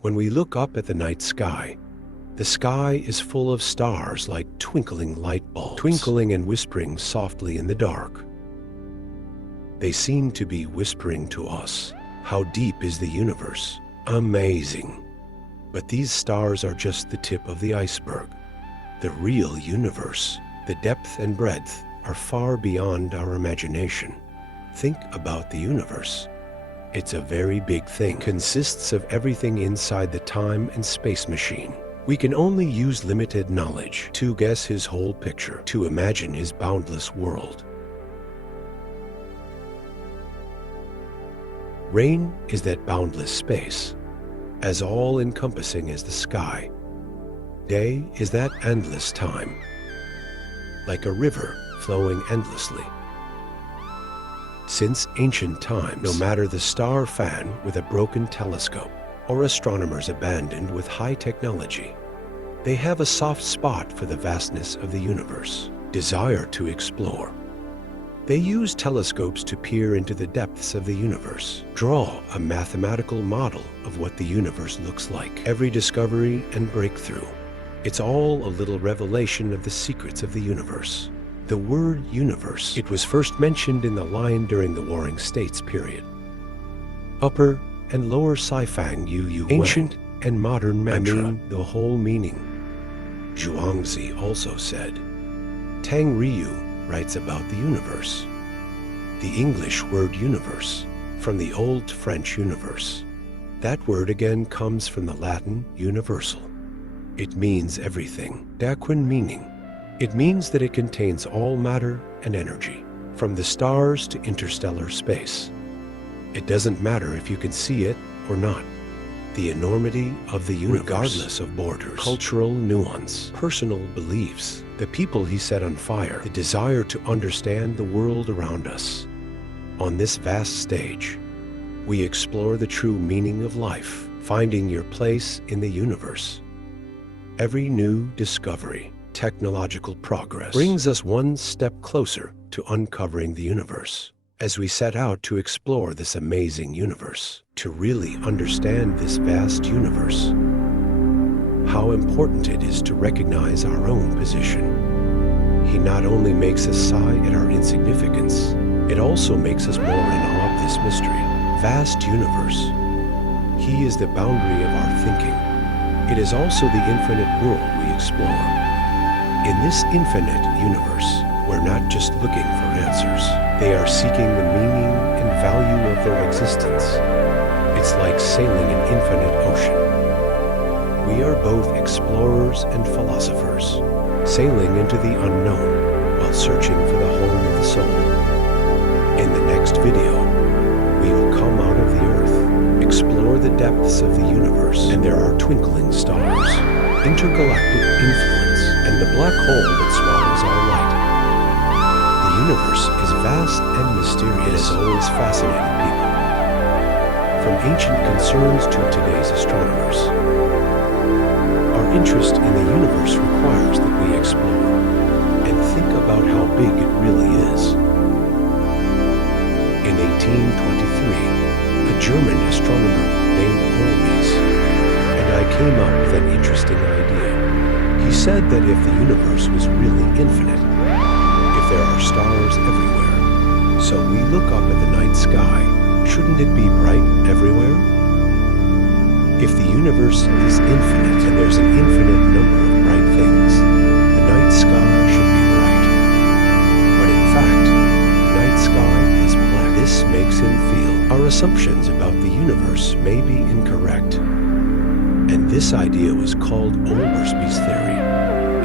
When we look up at the night sky, the sky is full of stars like twinkling light bulbs, twinkling and whispering softly in the dark. They seem to be whispering to us, how deep is the universe? Amazing. But these stars are just the tip of the iceberg. The real universe, the depth and breadth, are far beyond our imagination. Think about the universe. It's a very big thing, consists of everything inside the time and space machine. We can only use limited knowledge to guess his whole picture, to imagine his boundless world. Rain is that boundless space, as all-encompassing as the sky. Day is that endless time, like a river flowing endlessly. Since ancient times, no matter the star fan with a broken telescope or astronomers abandoned with high technology, they have a soft spot for the vastness of the universe, desire to explore. They use telescopes to peer into the depths of the universe, draw a mathematical model of what the universe looks like. Every discovery and breakthrough, it's all a little revelation of the secrets of the universe. The word universe, it was first mentioned in the line during the Warring States period. Upper and lower Sifang Yu ancient and modern mantra, the whole meaning. Zhuangzi also said. Tang Ryu writes about the universe. The English word universe, from the Old French universe. That word again comes from the Latin universal. It means everything. Daquin meaning. It means that it contains all matter and energy, from the stars to interstellar space. It doesn't matter if you can see it or not. The enormity of the universe, regardless of borders, cultural nuance, personal beliefs, the people he set on fire, the desire to understand the world around us. On this vast stage, we explore the true meaning of life, finding your place in the universe. Every new discovery, technological progress, brings us one step closer to uncovering the universe. As we set out to explore this amazing universe, to really understand this vast universe, how important it is to recognize our own position. He not only makes us sigh at our insignificance, it also makes us more in awe of this mystery. Vast universe. He is the boundary of our thinking. It is also the infinite world we explore. In this infinite universe, we're not just looking for answers. They are seeking the meaning and value of their existence. It's like sailing an infinite ocean. We are both explorers and philosophers, sailing into the unknown while searching for the home of the soul. In the next video, we will come out of the earth, explore the depths of the universe, and there are twinkling stars, intergalactic influence, and the black hole that swallows all light. The universe is vast and mysterious. It has always fascinated people, from ancient concerns to today's astronomers. Our interest in the universe requires that we explore and think about how big it really is. In 1823, a German astronomer named Olbers and I came up with an interesting idea. He said that if the universe was really infinite, if there are stars everywhere, so we look up at the night sky, shouldn't it be bright everywhere? If the universe is infinite and there's an infinite number of bright things, the night sky should be bright. But in fact, the night sky is black. This makes him feel our assumptions about the universe may be incorrect. And this idea was called Olbersby's theory.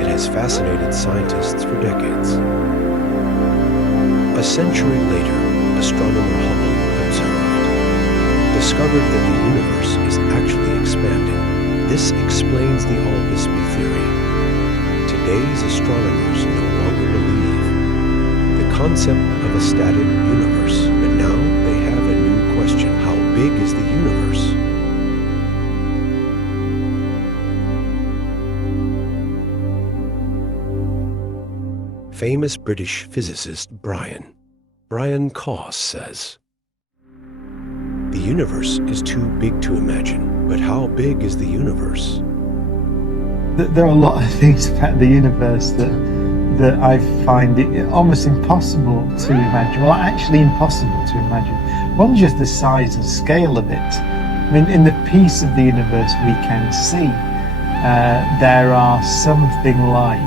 It has fascinated scientists for decades. A century later, astronomer Hubble discovered that the universe is actually expanding. This explains the Olbersby theory. Today's astronomers no longer believe the concept of a static universe, but now they have a new question. How big is the universe? Famous British physicist Brian Coss says, The universe is too big to imagine, but how big is the universe? There are a lot of things about the universe that I find it almost impossible to imagine. Well, actually impossible to imagine. One, just the size and scale of it. I mean, in the piece of the universe we can see, there are something like,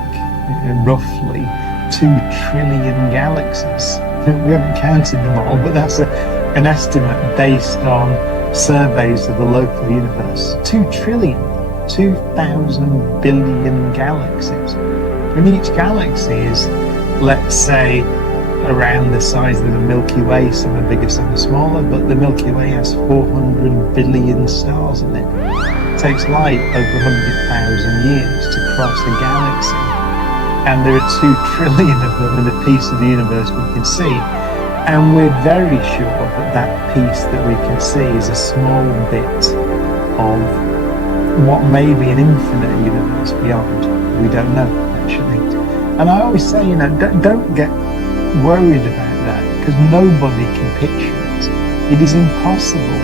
roughly, 2 trillion galaxies. We haven't counted them all, but that's an estimate based on surveys of the local universe. 2 trillion, 2,000 billion galaxies. And each galaxy is, let's say, around the size of the Milky Way. Some are bigger, some are smaller, but the Milky Way has 400 billion stars in it. It takes light over 100,000 years to cross a galaxy. And there are 2 trillion of them in the piece of the universe we can see. And we're very sure that that piece that we can see is a small bit of what may be an infinite universe beyond. We don't know, actually. And I always say, don't get worried about that, because nobody can picture it. It is impossible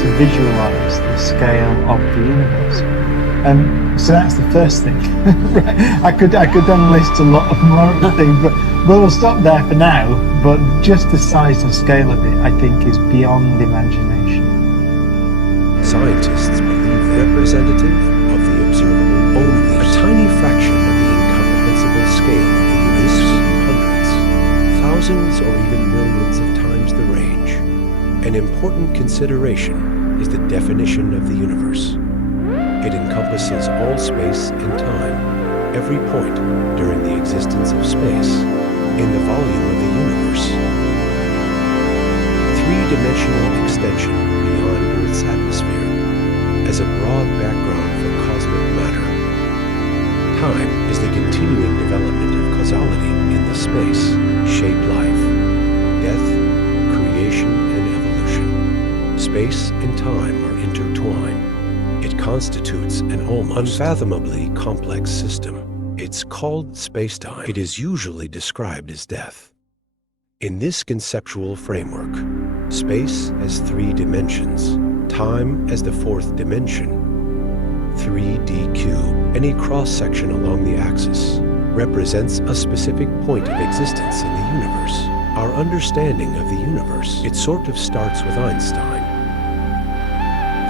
to visualize the scale of the universe. So that's the first thing. I could then list a lot of more things, but we'll stop there for now. But just the size and scale of it, I think, is beyond imagination. Scientists believe that representative of the observable only a tiny fraction of the incomprehensible scale of the universe could be hundreds, thousands, or even millions of times the range. An important consideration is the definition of the universe. It encompasses all space and time, every point during the existence of space, in the volume of the universe. Three-dimensional extension beyond Earth's atmosphere, as a broad background for cosmic matter. Time is the continuing development of causality in the space, shaped life, death, creation, and evolution. Space and time are intertwined. It constitutes an almost unfathomably complex system. It's called spacetime. It is usually described as death. In this conceptual framework, space has 3 dimensions, time as the 4th dimension. 3D cube, any cross-section along the axis, represents a specific point of existence in the universe. Our understanding of the universe, it sort of starts with Einstein,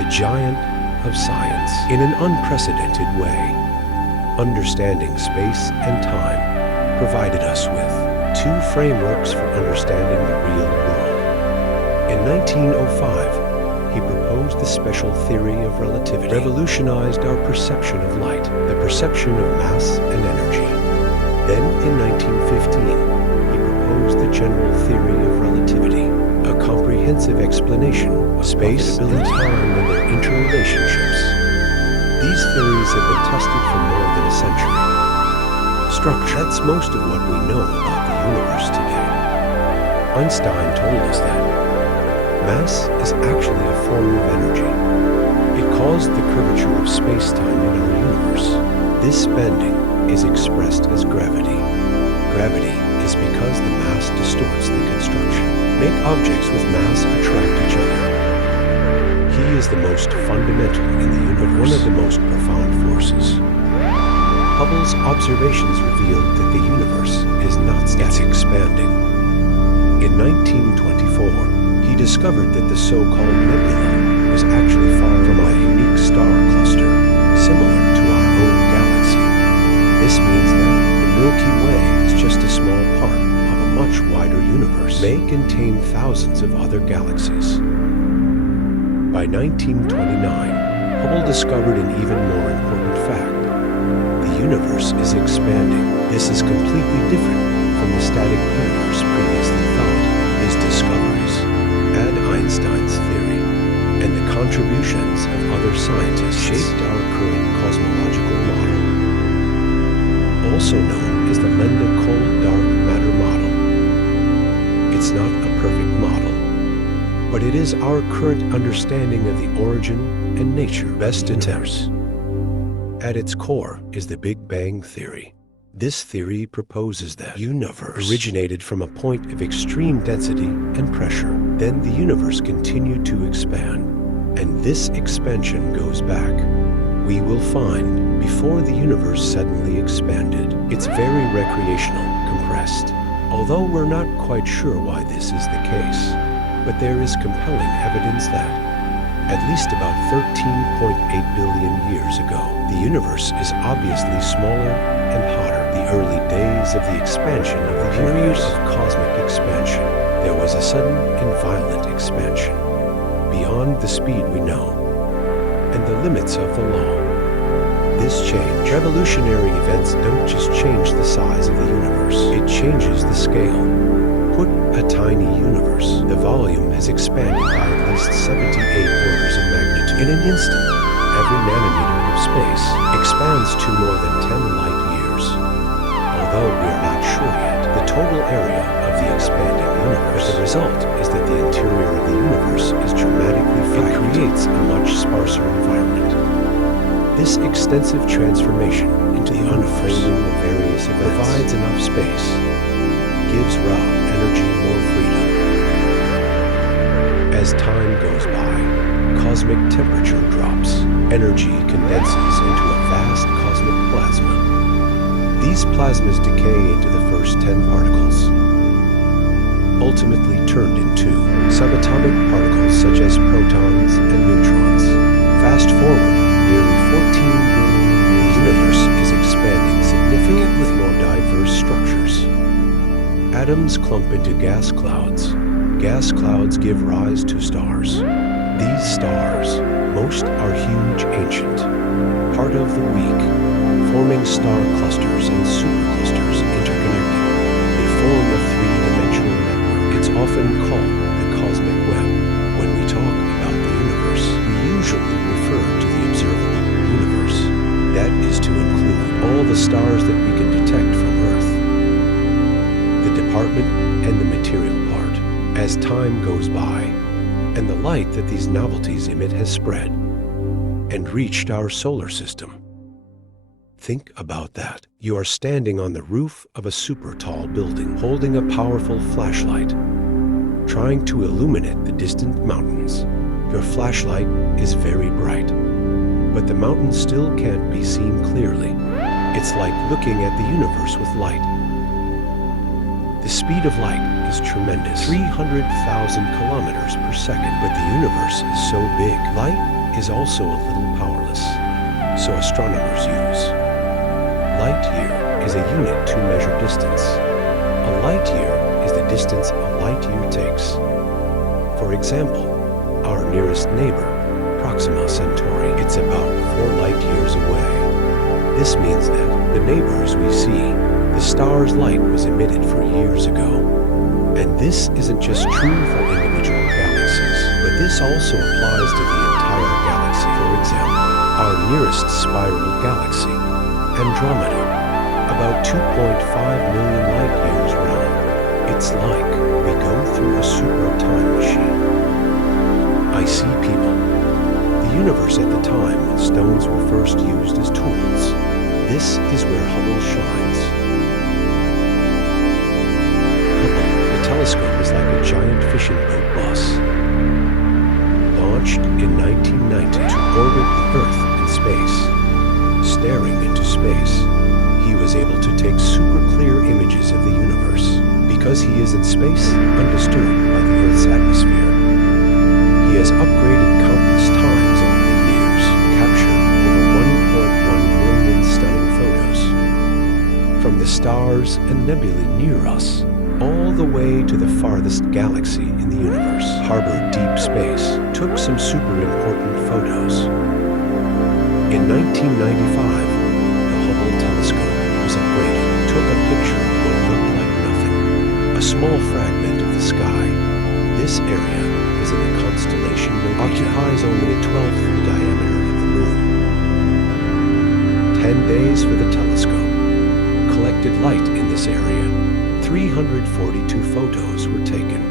the giant of science. In an unprecedented way, understanding space and time provided us with 2 frameworks for understanding the real world. In 1905, he proposed the special theory of relativity, revolutionized our perception of light, the perception of mass and energy. Then, in 1915, he proposed the general theory of relativity, a comprehensive explanation of space, time, and their interrelationships. These theories have been tested for more than a century. Structure, that's most of what we know about the universe today. Einstein told us that mass is actually a form of energy. It caused the curvature of space-time in our universe. This bending is expressed as gravity. Gravity is because the mass distorts the construction. Make objects with mass attract each other. He is the most fundamental in the universe, one of the most profound forces. Hubble's observations revealed that the universe is not static, it's expanding. In 1924, he discovered that the so-called nebula was actually far from a unique star cluster, similar to our own galaxy. This means that the Milky Way is just a small part of a much wider universe, may contain thousands of other galaxies. By 1929, Hubble discovered an even more important fact. The universe is expanding. This is completely different from the static universe previously thought. His discoveries, add Einstein's theory, and the contributions of other scientists shaped our current cosmological model, also known as the Lenda-Cole dark matter model. It's not a perfect model, but it is our current understanding of the origin and nature best attempts. At its core is the Big Bang Theory. This theory proposes that the universe originated from a point of extreme density and pressure. Then the universe continued to expand, and this expansion goes back. We will find, before the universe suddenly expanded, it's very recreational, compressed. Although we're not quite sure why this is the case, but there is compelling evidence that, at least about 13.8 billion years ago, the universe is obviously smaller and hotter. The early days of the expansion of the period of cosmic expansion, there was a sudden and violent expansion, beyond the speed we know, and the limits of the law. This change, revolutionary events don't just change the size of the universe, it changes the scale. Put a tiny universe, the volume has expanded by at least 78 orders of magnitude. In an instant, every nanometer of space expands to more than 10 light years. Although we are not sure yet, the total area of the expanding universe, the result is that the interior of the universe is dramatically flattened. It creates a much sparser environment. This extensive transformation into the unfolding of various events provides enough space, gives raw energy more freedom. As time goes by, cosmic temperature drops. Energy condenses into a vast cosmic plasma. These plasmas decay into the first 10 particles, ultimately turned into subatomic particles such as protons and neutrons. Fast forward nearly 14 billion years, the universe is expanding significantly with more diverse structures. Atoms clump into gas clouds. Gas clouds give rise to stars. These stars, most are huge ancient, part of the weak, forming star clusters and superclusters interconnected. They form a three-dimensional network. It's often called the cosmic web. When we talk about the universe, we usually refer to the observable universe. That is to include all the stars that we can detect from Earth, the department and the material part. As time goes by, and the light that these novelties emit has spread and reached our solar system. Think about that. You are standing on the roof of a super tall building, holding a powerful flashlight, trying to illuminate the distant mountains. Your flashlight is very bright, but the mountains still can't be seen clearly. It's like looking at the universe with light. The speed of light is tremendous, 300,000 kilometers per second, but the universe is so big. Light is also a little powerless, so astronomers use. Light year is a unit to measure distance. A light year is the distance a light year takes. For example, our nearest neighbor, Proxima Centauri, it's about 4 light years away. This means that the neighbors we see, the star's light was emitted for years ago. And this isn't just true for individual galaxies, but this also applies to the entire galaxy. For example, our nearest spiral galaxy, Andromeda, about 2.5 million light years round. It's like we go through a super time machine. I see people. The universe at the time when stones were first used as tools. This is where Hubble shines. Hubble, the telescope, is like a giant fishing boat bus. Launched in 1990 to orbit the Earth in space. Staring into space, he was able to take super clear images of the universe. Because he is in space, undisturbed by the Earth's atmosphere. He has upgraded countless times over the years, captured over 1.1 million stunning photos. From the stars and nebulae near us, all the way to the farthest galaxy in the universe. Harbored deep space, took some super important photos. In 1995, the Hubble telescope was upgraded, took a picture of what looked like nothing, a small fragment of the sky. This area is in the constellation that occupies only a 12th the diameter of the moon. 10 days for the telescope. Collected light in this area. 342 photos were taken.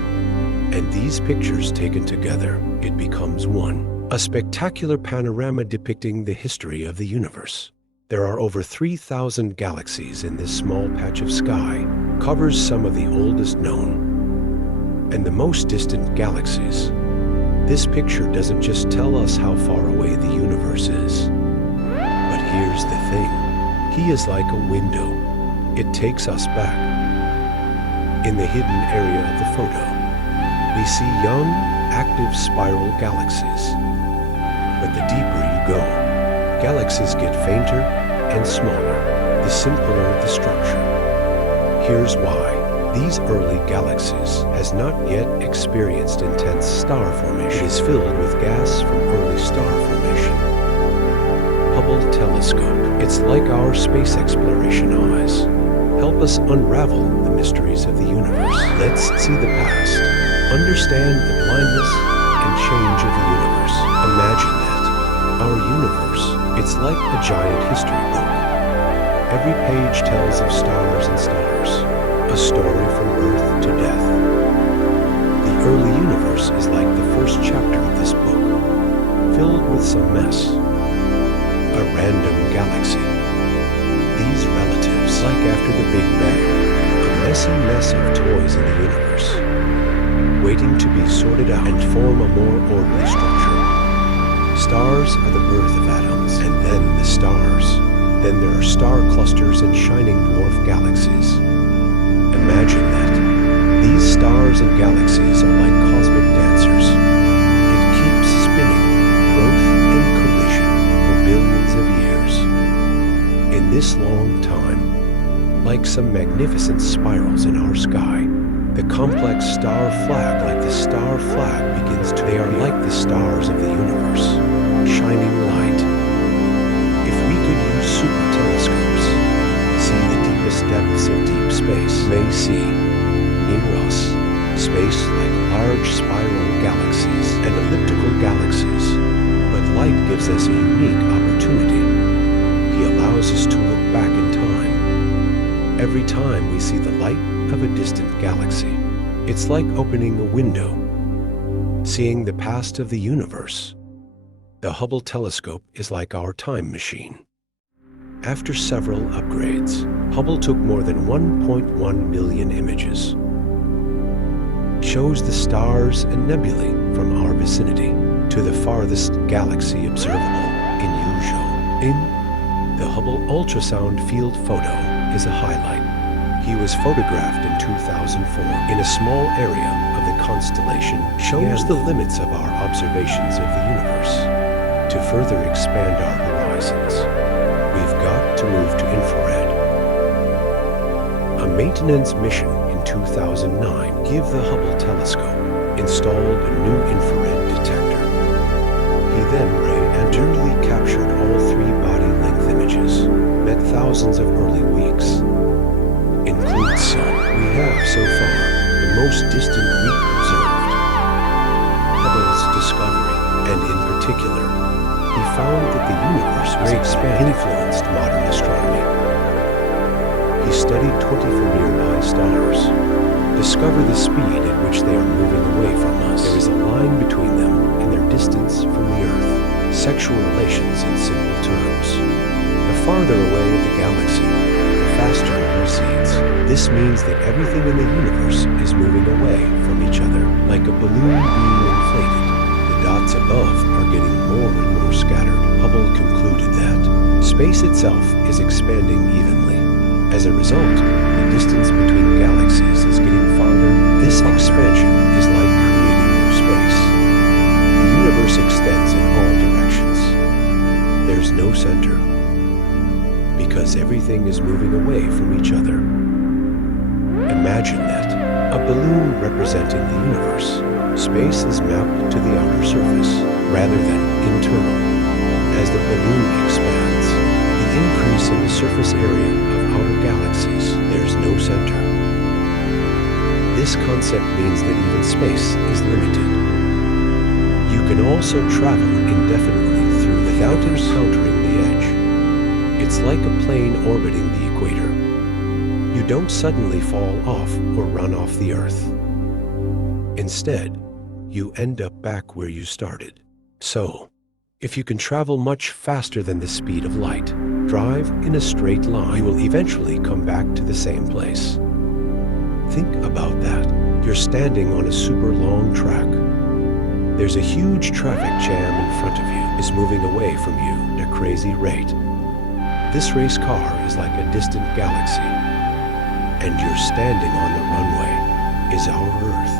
And these pictures taken together, it becomes one. A spectacular panorama depicting the history of the universe. There are over 3,000 galaxies in this small patch of sky, covers some of the oldest known, and the most distant galaxies. This picture doesn't just tell us how far away the universe is. But here's the thing. He is like a window. It takes us back. In the hidden area of the photo, we see young, active spiral galaxies. But the deeper you go, galaxies get fainter and smaller, the simpler the structure. Here's why. These early galaxies has not yet experienced intense star formation. It is filled with gas from early star formation. Hubble telescope. It's like our space exploration eyes. Help us unravel the mysteries of the universe. Let's see the past. Understand the blindness and change of the universe. Imagine that. Our universe, it's like a giant history book. Every page tells of stars and stars, a story from birth to death. The early universe is like the first chapter of this book, filled with some mess. A random galaxy. These relatives, like after the Big Bang, a messy mess of toys in the universe, waiting to be sorted out and form a more orderly structure. Stars are the birth of atoms, and then the stars. Then there are star clusters and shining dwarf galaxies. Imagine that. These stars and galaxies are like cosmic dancers. It keeps spinning, growth and collision, for billions of years. In this long time, like some magnificent spirals in our sky, the complex star flag, like the star flag, begins to appear. They are like the stars of the universe, shining light. If we could use super telescopes, see the deepest depths of deep space, may see, near us, space like large spiral galaxies and elliptical galaxies. But light gives us a unique opportunity. He allows us to look back in time. Every time we see the light of a distant galaxy, it's like opening a window, seeing the past of the universe. The Hubble telescope is like our time machine. After several upgrades, Hubble took more than 1.1 million images. Shows the stars and nebulae from our vicinity to the farthest galaxy observable in usual. The Hubble ultrasound field photo is a highlight. He was photographed in 2004 in a small area of the constellation, shows the limits of our observations of the universe. To further expand our horizons, we've got to move to infrared. A maintenance mission in 2009 gave the Hubble telescope installed a new infrared detector. He then randomly captured all 3 body length images, met thousands of early weeks. Includes some we have so far, the most distant week observed. Hubble's discovery, and in particular, he found that the universe was expanding, influenced modern astronomy. He studied 24 nearby stars, discovered the speed at which they are moving away from us. There is a line between them and their distance from the Earth. Sexual relations in simple terms. The farther away the galaxy, the faster it proceeds. This means that everything in the universe is moving away from each other, like a balloon being inflated. The dots above are getting more and more scattered. Hubble concluded that space itself is expanding evenly. As a result, the distance between galaxies is getting farther. This expansion is like creating new space. The universe extends in all directions. There's no center, because everything is moving away from each other. Imagine that, a balloon representing the universe. Space is mapped to the outer surface, rather than internal. As the balloon expands, the increase in the surface area of outer galaxies, there's no center. This concept means that even space is limited. You can also travel indefinitely through without encountering the edge. It's like a plane orbiting the equator. You don't suddenly fall off or run off the Earth. Instead, you end up back where you started. So, if you can travel much faster than the speed of light, drive in a straight line, you will eventually come back to the same place. Think about that. You're standing on a super long track. There's a huge traffic jam in front of you. It's moving away from you at a crazy rate. This race car is like a distant galaxy, and you're standing on the runway is our Earth.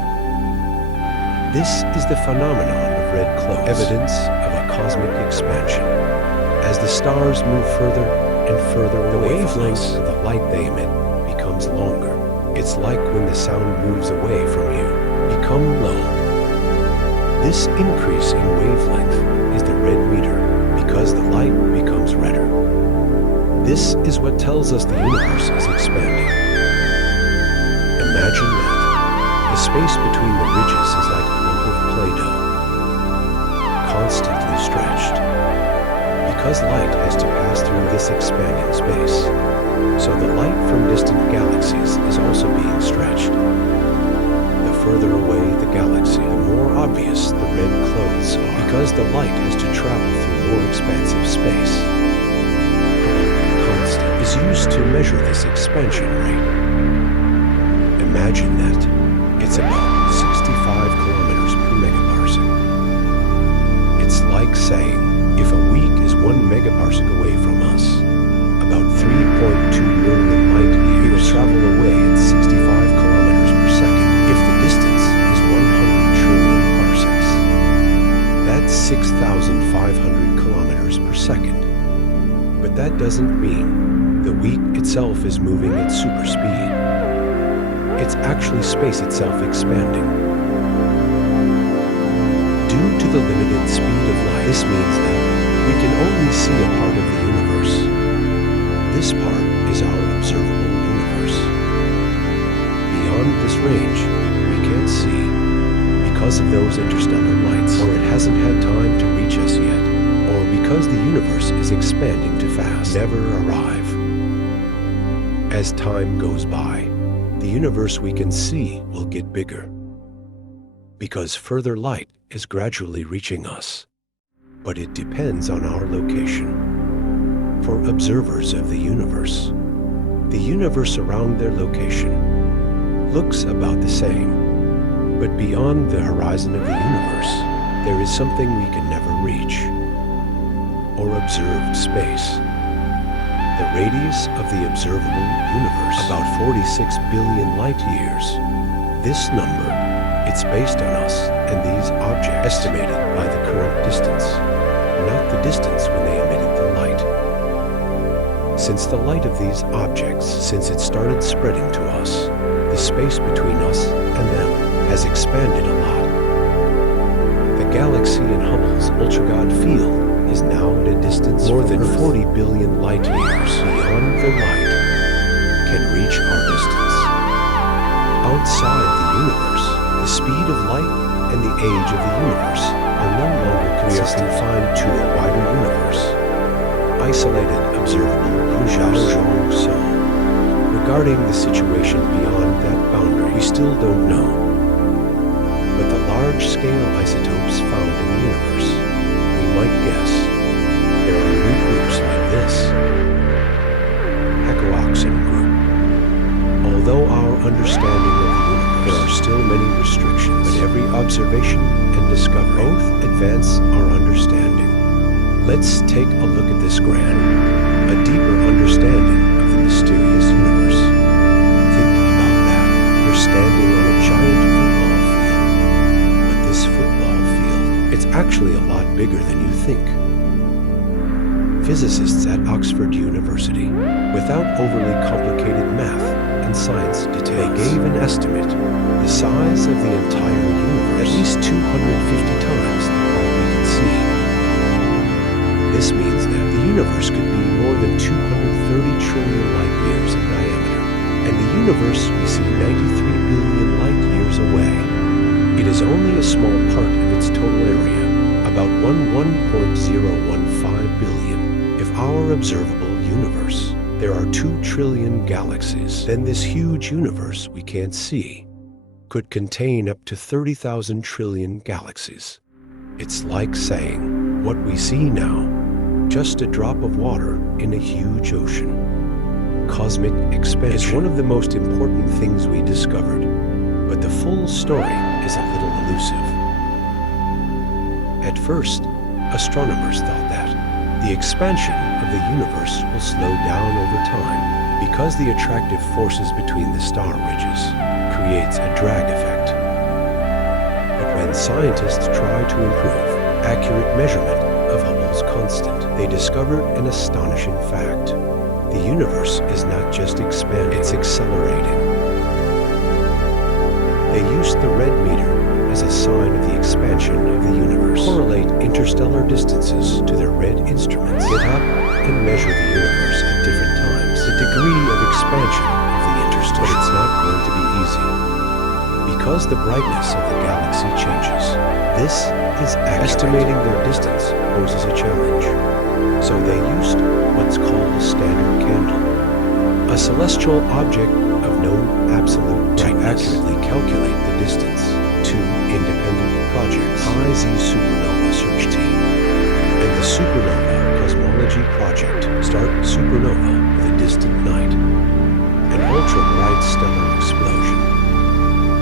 This is the phenomenon of red clothes, evidence of a cosmic expansion. As the stars move further and further away, the wavelength of the light they emit becomes longer. It's like when the sound moves away from you, become low. This increase in wavelength is the red meter because the light becomes redder. This is what tells us the universe is expanding. Imagine that. The space between the ridges is like a lump of Play-Doh, constantly stretched. Because light has to pass through this expanding space, so the light from distant galaxies is also being stretched. The further away the galaxy, the more obvious the red clothes are, because the light has to travel through more expansive space. Constant is used to measure this expansion rate. Imagine that it's about 65 kilometers per megaparsec. It's like saying, if a week is 1 megaparsec away from us, about 3.2 million light years, it will travel away at 65 kilometers per second. If the distance is 100 trillion parsecs, that's 6,500 kilometers per second. But that doesn't mean the week itself is moving at super speed. It's actually space itself expanding. Due to the limited speed of light, this means that we can only see a part of the universe. This part is our observable universe. Beyond this range, we can't see because of those interstellar lights, or it hasn't had time to reach us yet, or because the universe is expanding too fast, never arrive. As time goes by, the universe we can see will get bigger, because further light is gradually reaching us. But it depends on our location. For observers of the universe around their location looks about the same. But beyond the horizon of the universe, there is something we can never reach, or observed space. The radius of the observable universe, about 46 billion light years. This number, it's based on us and these objects, estimated by the current distance, not the distance when they emitted the light. Since the light of these objects, since it started spreading to us, the space between us and them has expanded a lot. The galaxy in Hubble's ultra-God field is now at a distance more than 40 billion light years beyond the light can reach our distance. Outside the universe, the speed of light and the age of the universe are no longer confined to a wider universe. Isolated, observable universe. So, regarding the situation beyond that boundary, we still don't know. But the large-scale isotopes found in the universe, we might guess there are new groups like this, Hakoaxin group. Although our understanding of the universe, there are still many restrictions, but every observation and discovery both advance our understanding. Let's take a look at this grand, a deeper understanding of the mysterious universe. Think about that. You're standing on a giant football field, but this football field, it's actually a lot bigger than you think. Physicists at Oxford University, without overly complicated math and science details, they gave an estimate, the size of the entire universe, at least 250 times the part we can see. This means that the universe could be more than 230 trillion light years in diameter, and the universe we see 93 billion light years away. It is only a small part of its total area, about 1.015 billion. If our observable universe, there are 2 trillion galaxies, then this huge universe we can't see could contain up to 30,000 trillion galaxies. It's like saying what we see now just a drop of water in a huge ocean. Cosmic expansion is one of the most important things we discovered, but the full story is a little elusive. At first, astronomers thought that the expansion of the universe will slow down over time because the attractive forces between the star ridges creates a drag effect. But when scientists try to improve accurate measurement of Hubble's constant, they discovered an astonishing fact. The universe is not just expanding, it's accelerating. They used the red meter as a sign of the expansion of the universe. Correlate interstellar distances to their red instruments. Get up and measure the universe at different times. The degree of expansion of the interstellar. But it's not going to be easy, because the brightness of the galaxy changes. This is accurate. Estimating their distance poses a challenge. So they used what's called a standard candle, a celestial object of known absolute brightness, to accurately calculate the distance. Two independent projects, High-Z Supernova Search Team and the Supernova Cosmology Project, start supernova with a distant night, an ultra-bright stellar explosion.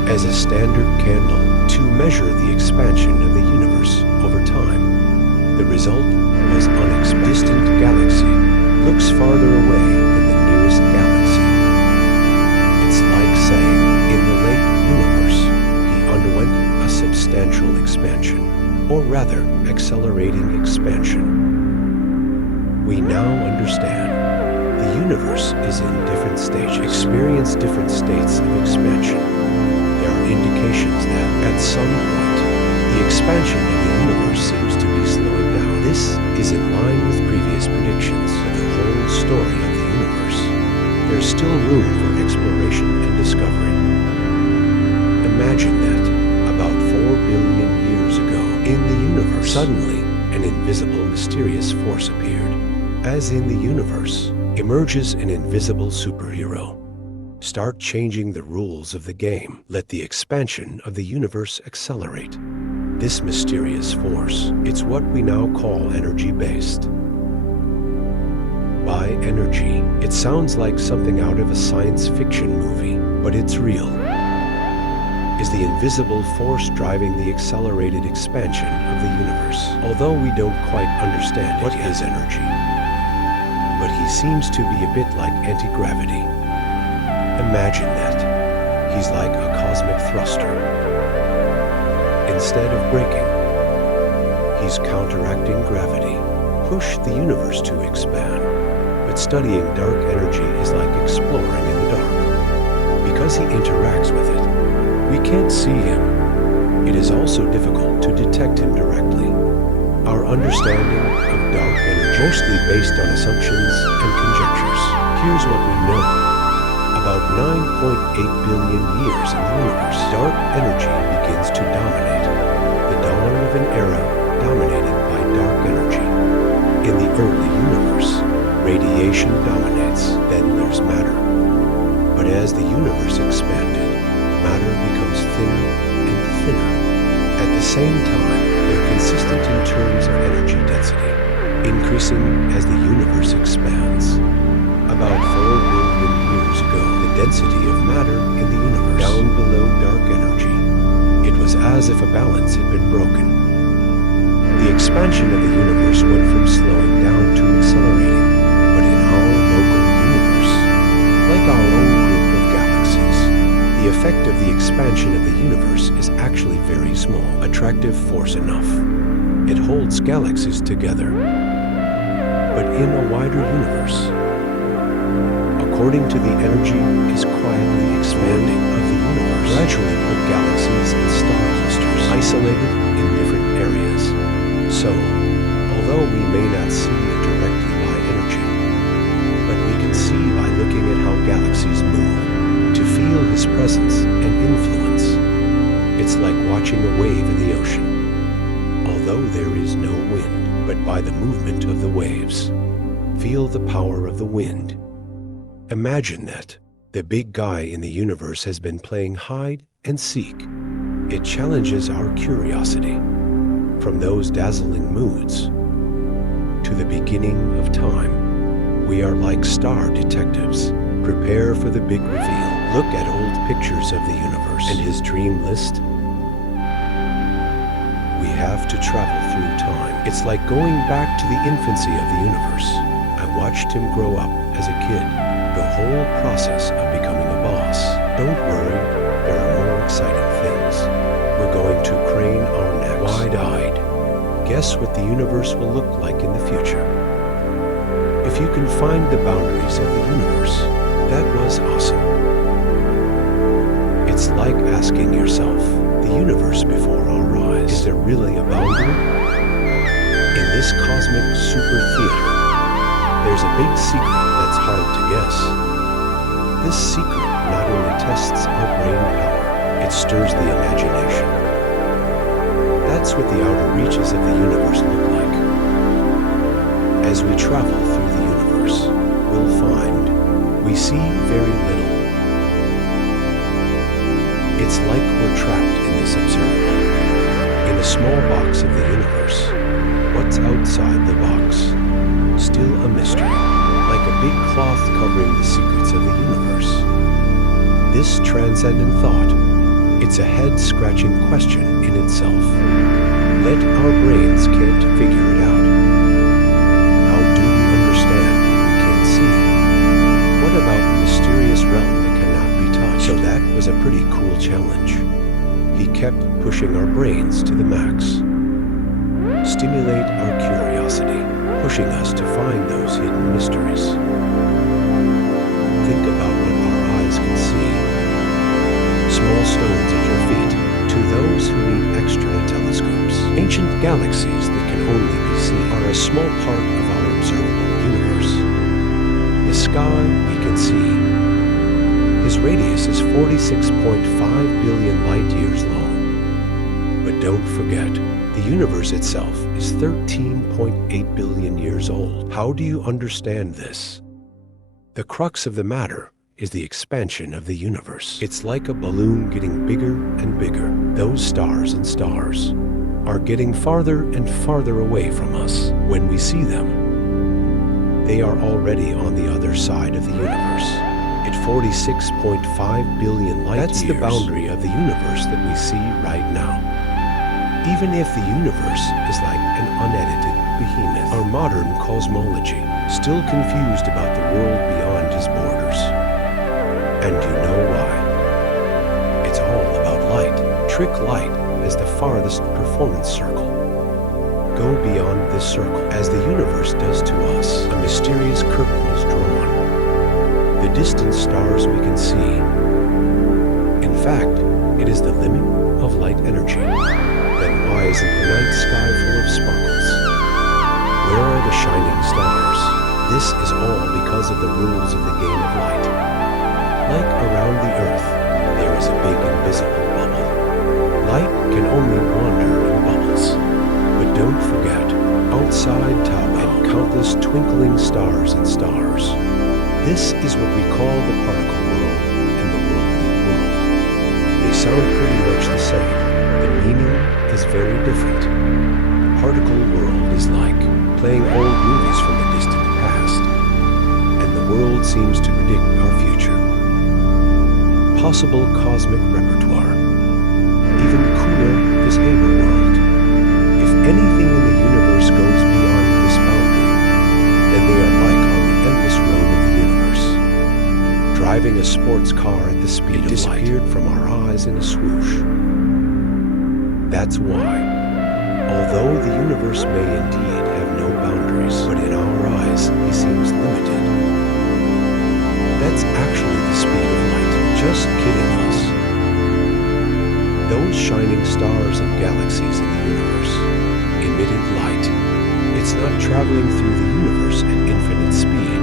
As a standard candle to measure the expansion of the universe over time, the result was unexpected. Distant galaxy looks farther away than the nearest galaxy. It's like saying, in the late universe, he underwent a substantial expansion, or rather, accelerating expansion. We now understand the universe is in different stages, experience different states of expansion. There are indications that, at some point, the expansion of the universe seems to be slowing down. This is in line with previous predictions of the whole story of the universe. There's still room for exploration and discovery. Imagine that, about 4 billion years ago, in the universe, suddenly an invisible, mysterious force appeared. As in the universe, emerges an invisible superhero. Start changing the rules of the game. Let the expansion of the universe accelerate. This mysterious force, it's what we now call energy-based. By energy, it sounds like something out of a science fiction movie, but it's real. Is the invisible force driving the accelerated expansion of the universe. Although we don't quite understand what is energy, but he seems to be a bit like anti-gravity. Imagine that. He's like a cosmic thruster. Instead of braking, he's counteracting gravity. Push the universe to expand. But studying dark energy is like exploring in the dark. Because he interacts with it, we can't see him. It is also difficult to detect him directly. Our understanding of dark energy, mostly based on assumptions and conjectures. Here's what we know. About 9.8 billion years in the universe, dark energy begins to dominate. The dawn of an era dominated by dark energy. In the early universe, radiation dominates, then there's matter. But as the universe expanded, matter becomes thinner and thinner. At the same time, they're consistent in terms of energy density, increasing as the universe expands. About 4 billion years ago, the density of matter in the universe, down below dark energy, it was as if a balance had been broken. The expansion of the universe went from slowing down to accelerating, but in our local universe, like our own group of galaxies, the effect of the expansion of the universe is actually very small, attractive force enough. It holds galaxies together. But in a wider universe, according to the energy is quietly expanding of the universe, gradually put galaxies and star clusters isolated in different areas. So, although we may not see it directly by energy, but we can see by looking at how galaxies move, to feel his presence and influence. It's like watching a wave in the ocean. Although there is no wind, but by the movement of the waves, feel the power of the wind. Imagine that the big guy in the universe has been playing hide and seek. It challenges our curiosity from those dazzling moods to the beginning of time. We are like star detectives. Prepare for the big reveal. Look at old pictures of the universe and his dream list. We have to travel through time. It's like going back to the infancy of the universe. I watched him grow up as a kid. The whole process of becoming a boss. Don't worry, there are more exciting things. We're going to crane our necks, wide-eyed. Guess what the universe will look like in the future. If you can find the boundaries of the universe, that was awesome. It's like asking yourself, the universe before our eyes, is there really a boundary? In this cosmic super theater, there's a big secret that's hard to guess. This secret not only tests our brain power, it stirs the imagination. That's what the outer reaches of the universe look like. As we travel through the universe, we'll find we see very little. It's like we're trapped in this observable. In a small box of the universe, what's outside the box? Still a mystery, like a big cloth covering the secrets of the universe. This transcendent thought, it's a head-scratching question in itself. Let our brains can't figure it out. How do we understand what we can't see? What about the mysterious realm that cannot be touched? So that was a pretty cool challenge. He kept pushing our brains to the max. Stimulate our curiosity, pushing us to find those hidden mysteries. Think about what our eyes can see. Small stones at your feet, to those who need extra telescopes. Ancient galaxies that can only be seen are a small part of our observable universe. The sky we can see. His radius is 46.5 billion light years long. But don't forget, the universe itself is 13.8 billion years old. How do you understand this? The crux of the matter is the expansion of the universe. It's like a balloon getting bigger and bigger. Those stars and stars are getting farther and farther away from us. When we see them, they are already on the other side of the universe. At 46.5 billion light years, that's the boundary of the universe that we see right now. Even if the universe is like an unedited behemoth, our modern cosmology still confused about the world beyond his borders. And you know why? It's all about light. Trick light as the farthest performance circle. Go beyond this circle, as the universe does to us. A mysterious curtain is drawn. The distant stars we can see. In fact, it is the limit of light energy. Then why isn't the night sky full of sparkles? Where are the shining stars? This is all because of the rules of the game of light. Like around the Earth, there is a big invisible bubble. Light can only wander in bubbles. But don't forget, outside Tao and countless twinkling stars and stars. This is what we call the particle world and the worldly world. They sound pretty much the same. The meaning is very different. The particle world is like playing old movies from the distant past, and the world seems to predict our future. Possible cosmic repertoire. Even cooler is Haber world. If anything in the universe goes beyond this boundary, then they are like on the endless road of the universe. Driving a sports car at the speed of light. It disappeared from our eyes in a swoosh. That's why, although the universe may indeed have no boundaries, but in our eyes, he seems limited. That's actually the speed of light, just kidding us. Those shining stars and galaxies in the universe emitted light. It's not traveling through the universe at infinite speed.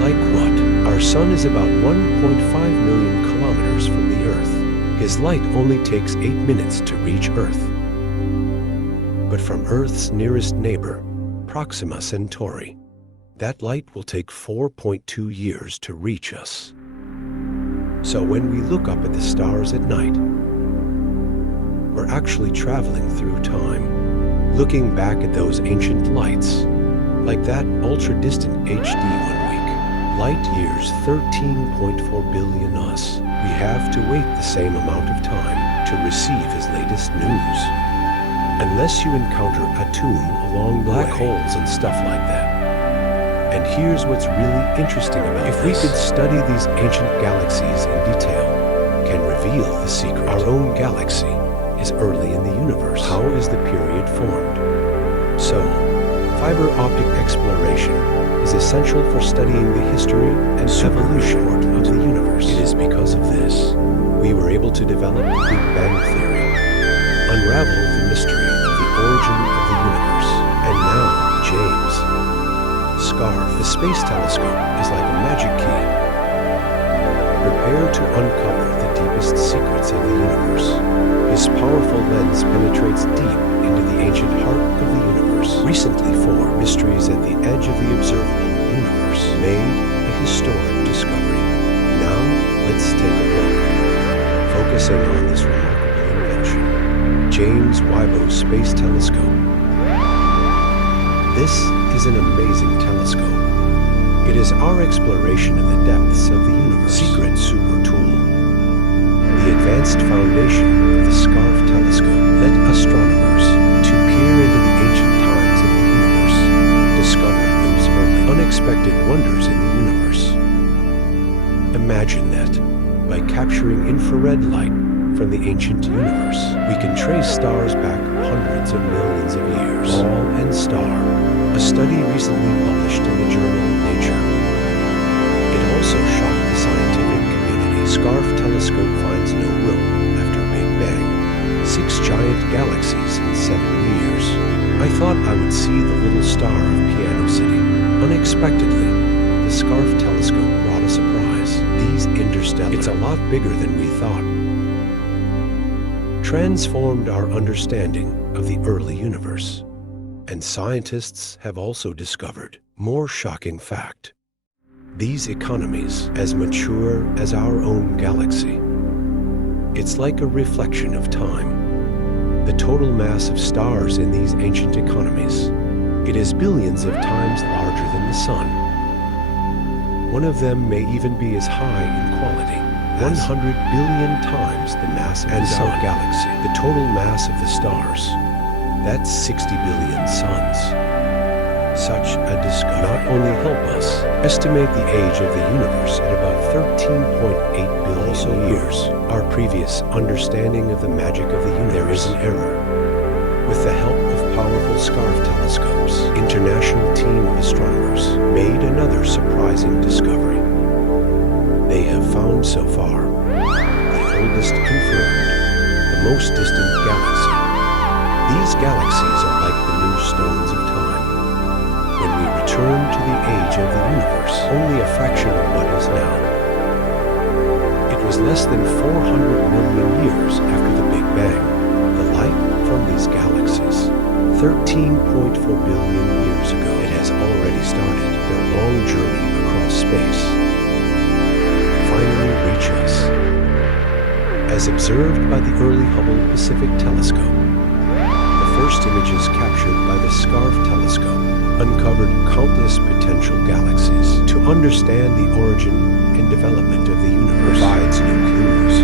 Like what? Our sun is about 1.5 million kilometers from the Earth. His light only takes 8 minutes to reach Earth. But from Earth's nearest neighbor, Proxima Centauri, that light will take 4.2 years to reach us. So when we look up at the stars at night, we're actually traveling through time, looking back at those ancient lights like that ultra-distant HD 1 week. Light years 13.4 billion us. We have to wait the same amount of time to receive his latest news. Unless you encounter a tomb along black holes and stuff like that. And here's what's really interesting about this. If we could study these ancient galaxies in detail, can reveal the secret. Our own galaxy is early in the universe. How is the period formed? So, fiber optic exploration is essential for studying the history and evolution of the universe. It is because of this we were able to develop the Big Bang Theory, unravel the mystery of the origin of the universe, and now, James Scarf, the space telescope, is like a magic key. Prepare to uncover the deepest secrets of the universe. His powerful lens penetrates deep into the ancient heart of the universe. Recently, 4 mysteries at the edge of the observable universe made a historic discovery. Now, let's take a look. Focusing on this remarkable invention, James Webb Space Telescope. This is an amazing telescope. It is our exploration of the depths of the universe. Secret super tool. The advanced foundation of the Scarf telescope let astronomers to peer into the ancient times of the universe, discover those early, unexpected wonders in the universe. Imagine that, by capturing infrared light from the ancient universe, we can trace stars back hundreds of millions of years. Ball and star, a study recently published in the journal Nature. It also shocked the scientific community. Scarf telescope finds no will after Big Bang. 6 giant galaxies in 7 years. I thought I would see the little star of Piano City. Unexpectedly, the Scarf telescope brought a surprise. These interstellar, it's a lot bigger than we thought. Transformed our understanding of the early universe. And scientists have also discovered more shocking fact. These economies, as mature as our own galaxy, it's like a reflection of time. The total mass of stars in these ancient economies, it is billions of times larger than the sun. One of them may even be as high in quality, 100 billion times the mass of our galaxy. The total mass of the stars, that's 60 billion suns. Such a discovery not only help us estimate the age of the universe at about 13.8 billion years. Our previous understanding of the magic of the universe, there is an error. With the help of powerful Scarf telescopes, international team of astronomers made another surprising discovery. They have found so far the oldest confirmed, the most distant galaxy. These galaxies are like the new stones of time. When we return to the age of the universe, only a fraction of what is now. It was less than 400 million years after the Big Bang. The light from these galaxies, 13.4 billion years ago, it has already started their long journey across space. Finally reach us. As observed by the early Hubble Pacific Telescope, the first images captured by the Scarf telescope uncovered countless potential galaxies. To understand the origin and development of the universe provides new clues.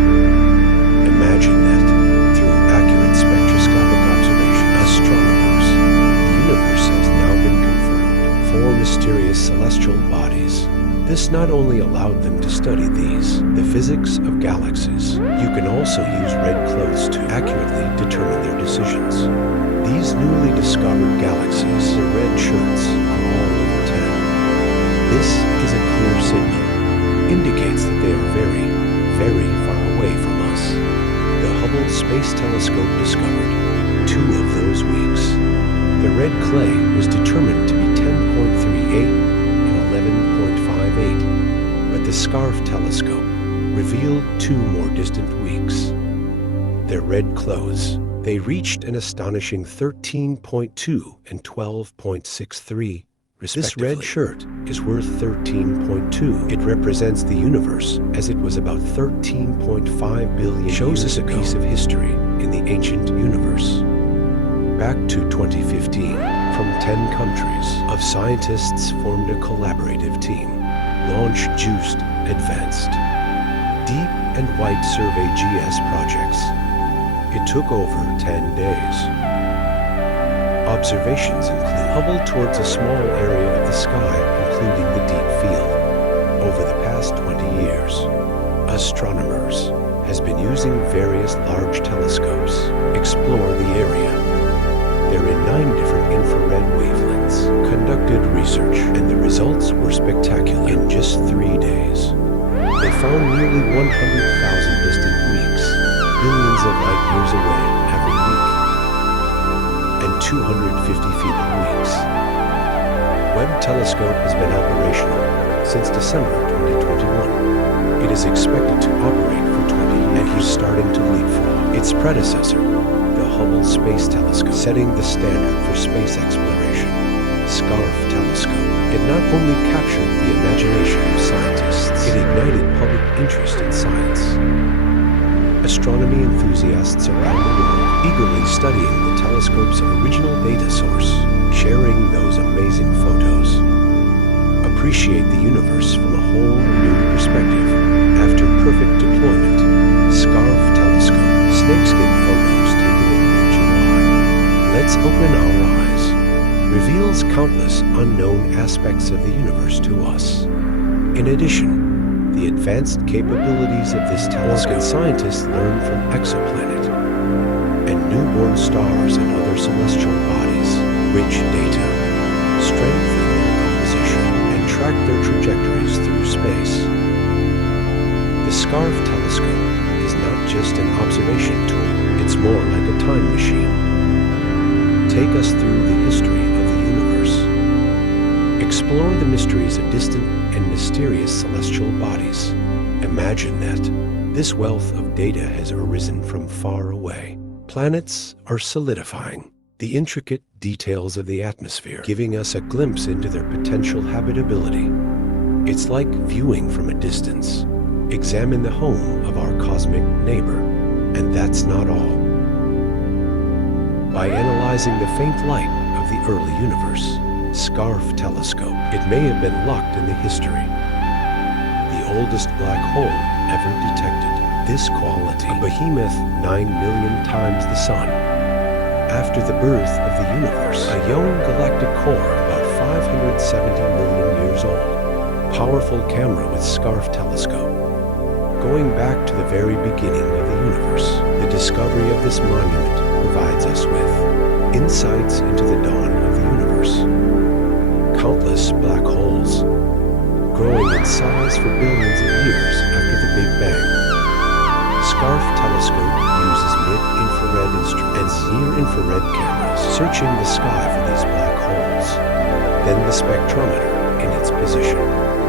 Imagine that, through accurate spectroscopic observation, astronomers, the universe has now been confirmed. 4 mysterious celestial bodies. This not only allowed them to study the physics of galaxies, you can also use red clothes to accurately determine their decisions. These newly discovered galaxies, their red shirts, are all over town. This is a clear signal, indicates that they are very, very far away from us. The Hubble Space Telescope discovered 2 of those weeks. The red clay was determined to be 10.38 and 11.58, but the Scarf telescope revealed 2 more distant weeks. Their red clothes, they reached an astonishing 13.2 and 12.63, respectively. This red shirt is worth 13.2. It represents the universe as it was about 13.5 billion years ago. Shows us a piece of history in the ancient universe. Back to 2015, from 10 countries of scientists formed a collaborative team. Launch Juiced Advanced Deep and Wide Survey GS projects. It took over 10 days. Observations include Hubble towards a small area of the sky, including the deep field. Over the past 20 years, astronomers has been using various large telescopes explore the area. They're in 9 different infrared wavelengths, conducted research, and the results were spectacular. In just 3 days, they found nearly 100,000 distant weeks, billions of light years away every week, and 250 feet of weeks. Webb telescope has been operational since December 2021. It is expected to operate for 20 years, and he's starting to leapfrog its predecessor, the Hubble Space Telescope, setting the standard for space exploration. SCARF telescope. It not only captured the imagination of scientists, it ignited public interest in science. Astronomy enthusiasts around the world eagerly studying the telescope's original data source, sharing those amazing photos. Appreciate the universe from a whole new perspective. After perfect deployment, SCARF telescope. Snakeskin photos taken in mid-July. Let's open our eyes. Reveals countless unknown aspects of the universe to us. In addition, the advanced capabilities of this telescope, scientists learn from exoplanet and newborn stars and other celestial bodies. Rich data, strengthen their composition, and track their trajectories through space. The SCARF telescope is not just an observation tool, it's more like a time machine. Take us through the history of the universe. Explore the mysteries of distant and mysterious celestial bodies. Imagine that this wealth of data has arisen from far away. Planets are solidifying the intricate details of the atmosphere, giving us a glimpse into their potential habitability. It's like viewing from a distance. Examine the home of our cosmic neighbor, and that's not all. By analyzing the faint light of the early universe, SCARF telescope, it may have been locked in the history. The oldest black hole ever detected. This quality, a behemoth 9 million times the sun. After the birth of the universe, a young galactic core about 570 million years old. Powerful camera with SCARF telescope. Going back to the very beginning of the universe, the discovery of this monument provides us with insights into the dawn of the universe. Countless black holes, growing in size for billions of years after the Big Bang. SCARF telescope uses mid-infrared instruments and near-infrared cameras, searching the sky for these black holes. Then the spectrometer in its position.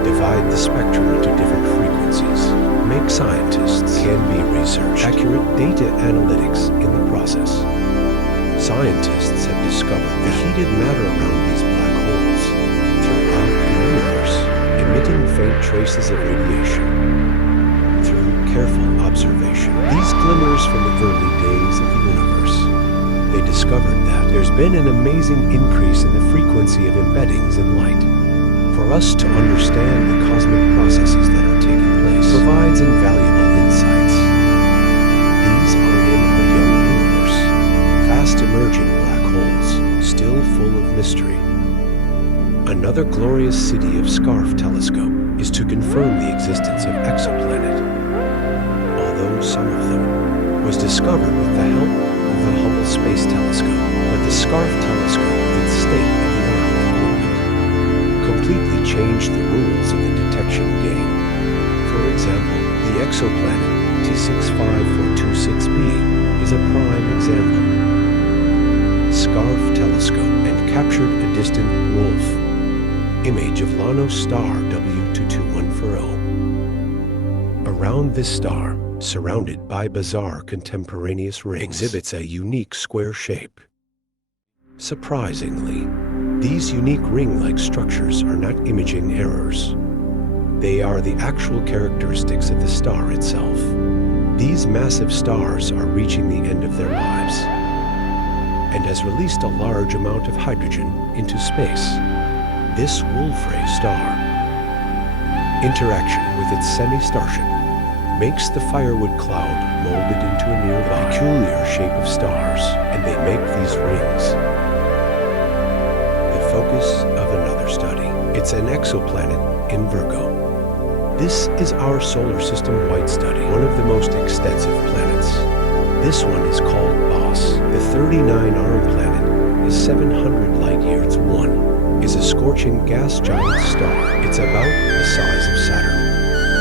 Divide the spectrum into different frequencies. Make scientists can-be research, accurate data analytics in the process. Scientists have discovered the heated matter around these black holes throughout the universe, emitting faint traces of radiation. Through careful observation, these glimmers from the early days of the universe, they discovered that there's been an amazing increase in the frequency of embeddings in light. For us to understand the cosmic processes that are taking place provides invaluable insights. These are in our young universe, fast emerging black holes, still full of mystery. Another glorious city of SCARF telescope is to confirm the existence of exoplanet. Although some of them was discovered with the help of the Hubble Space Telescope, but the SCARF telescope with its state-of-the-art equipment completely changed the rules of the detection game. For example, the exoplanet T65426b is a prime example. SCARF telescope and captured a distant wolf image of Llanos star W22140. Around this star, surrounded by bizarre contemporaneous rings, exhibits a unique square shape. Surprisingly, these unique ring-like structures are not imaging errors. They are the actual characteristics of the star itself. These massive stars are reaching the end of their lives. and has released a large amount of hydrogen into space. This Wolf-Rayet star interaction with its semi-starship makes the firewood cloud molded into a nearby peculiar shape of stars, and they make these rings. The focus of another study. It's an exoplanet in Virgo. This is our solar system white study, one of the most extensive planets. This one is called Boss. The 39-arm planet is 700 light years. One is a scorching gas giant star. It's about the size of Saturn.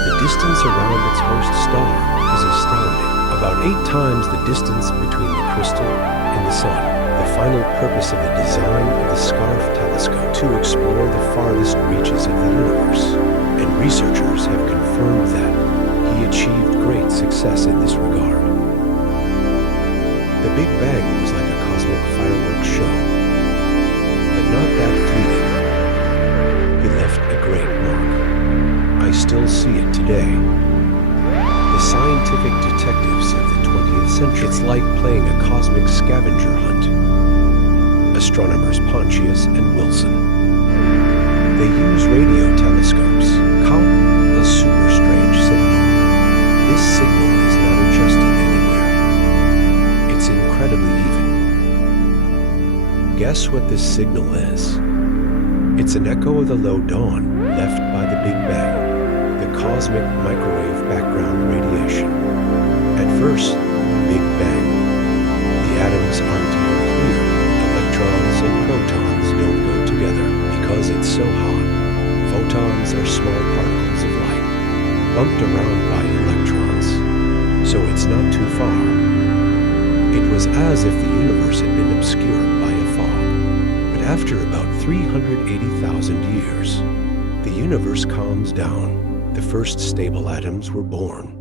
The distance around its host star is astounding, about 8 times the distance between the crystal and the Sun. The final purpose of the design of the SCARF telescope to explore the farthest reaches of the universe, and researchers have confirmed that he achieved great success in this regard. The Big Bang was like a cosmic fireworks show, but not that fleeting. He left a great mark. I still see it today. The scientific detectives of the 20th century. It's like playing a cosmic scavenger hunt. Astronomers Pontius and Wilson. They use radio telescopes, caught a super strange signal. This signal is not adjusted anywhere. It's incredibly even. Guess what this signal is? It's an echo of the low dawn left by the Big Bang, the cosmic microwave background radiation. At first, Big Bang, the atoms aren't even clear. Electrons and protons don't go together because it's so hot. Photons are small particles of light, bumped around by electrons, so it's not too far. It was as if the universe had been obscured by a fog. But after about 380,000 years, the universe calms down. The first stable atoms were born.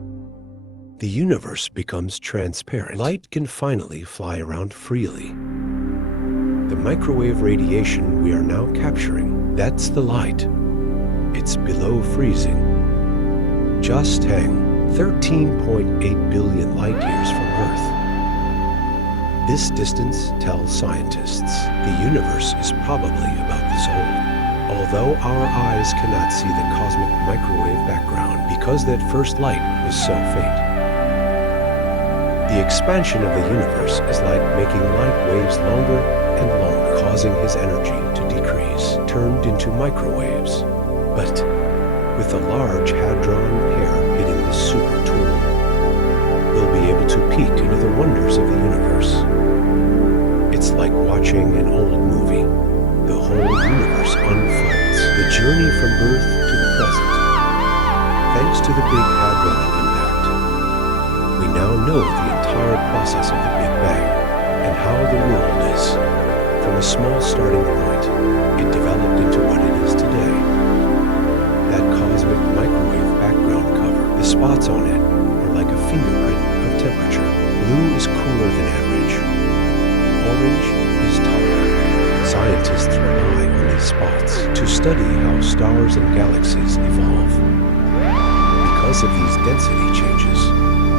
The universe becomes transparent. Light can finally fly around freely. The microwave radiation we are now capturing, that's the light. It's below freezing. Just hang 13.8 billion light years from Earth. This distance tells scientists the universe is probably about this old, although our eyes cannot see the cosmic microwave background because that first light was so faint. The expansion of the universe is like making light waves longer and longer, causing his energy to decrease, turned into microwaves. But with a large hadron pair hitting the super tool, we'll be able to peek into the wonders of the universe. It's like watching an old movie. The whole universe unfolds, the journey from birth to the present. Thanks to the Big Hadronic Impact, we now know the entire process of the Big Bang and how the world is. From a small starting point, it developed into what it is today. That cosmic microwave background cover, the spots on it are like a fingerprint of temperature. Blue is cooler than average. Orange is tolerant. Scientists rely on these spots to study how stars and galaxies evolve. Because of these density changes,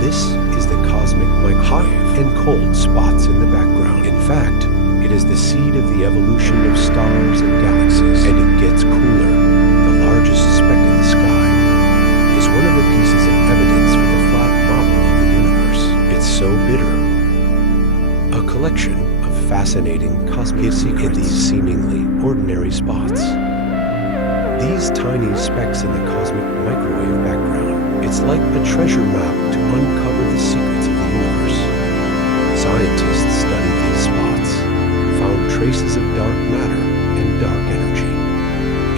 this is the cosmic microwave and cold spots in the background. In fact, it is the seed of the evolution of stars and galaxies, and it gets cooler. The largest speck in the sky is one of the pieces of evidence for the flat model of the universe. It's so bitter. A collection of fascinating cosmic secrets in these seemingly ordinary spots. These tiny specks in the cosmic microwave background, it's like a treasure map to uncover the secrets of the universe. Scientists studied these spots, found traces of dark matter and dark energy.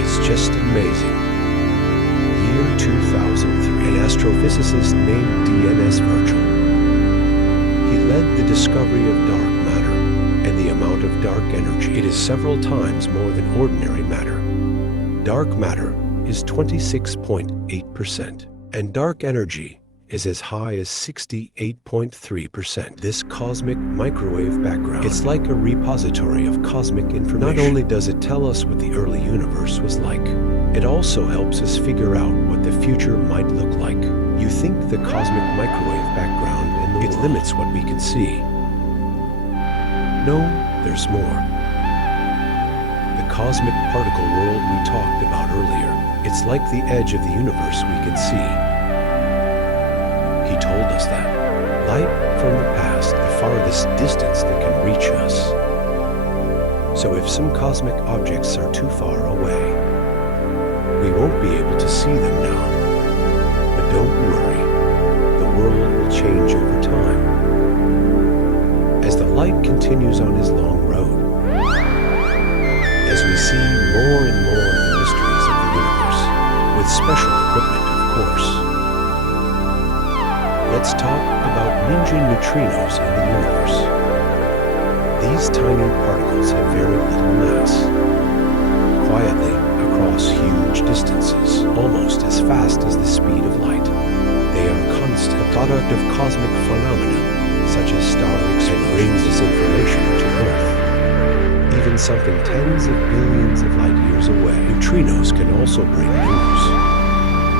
It's just amazing. Year 2003, an astrophysicist named D.N.S. Virgil. He led the discovery of dark matter and the amount of dark energy. It is several times more than ordinary matter. Dark matter is 26.8%, and dark energy is as high as 68.3%. This cosmic microwave background, it's like a repository of cosmic information. Not only does it tell us what the early universe was like, it also helps us figure out what the future might look like. You think the cosmic microwave background in the world limits what we can see. No, there's more. The cosmic particle world we talked about earlier, it's like the edge of the universe we can see. He told us that. Light from the past, the farthest distance that can reach us. So if some cosmic objects are too far away, we won't be able to see them now. But don't worry, the world will change over time. As the light continues on his long road, as we see more and more of the mysteries of the universe, with special equipment, of course. Let's talk about ninja neutrinos in the universe. These tiny particles have very little mass. Quietly, across huge distances, almost as fast as the speed of light. They are constant, a product of cosmic phenomena, such as star explosions, brings this information to Earth. Even something tens of billions of light years away. Neutrinos can also bring news.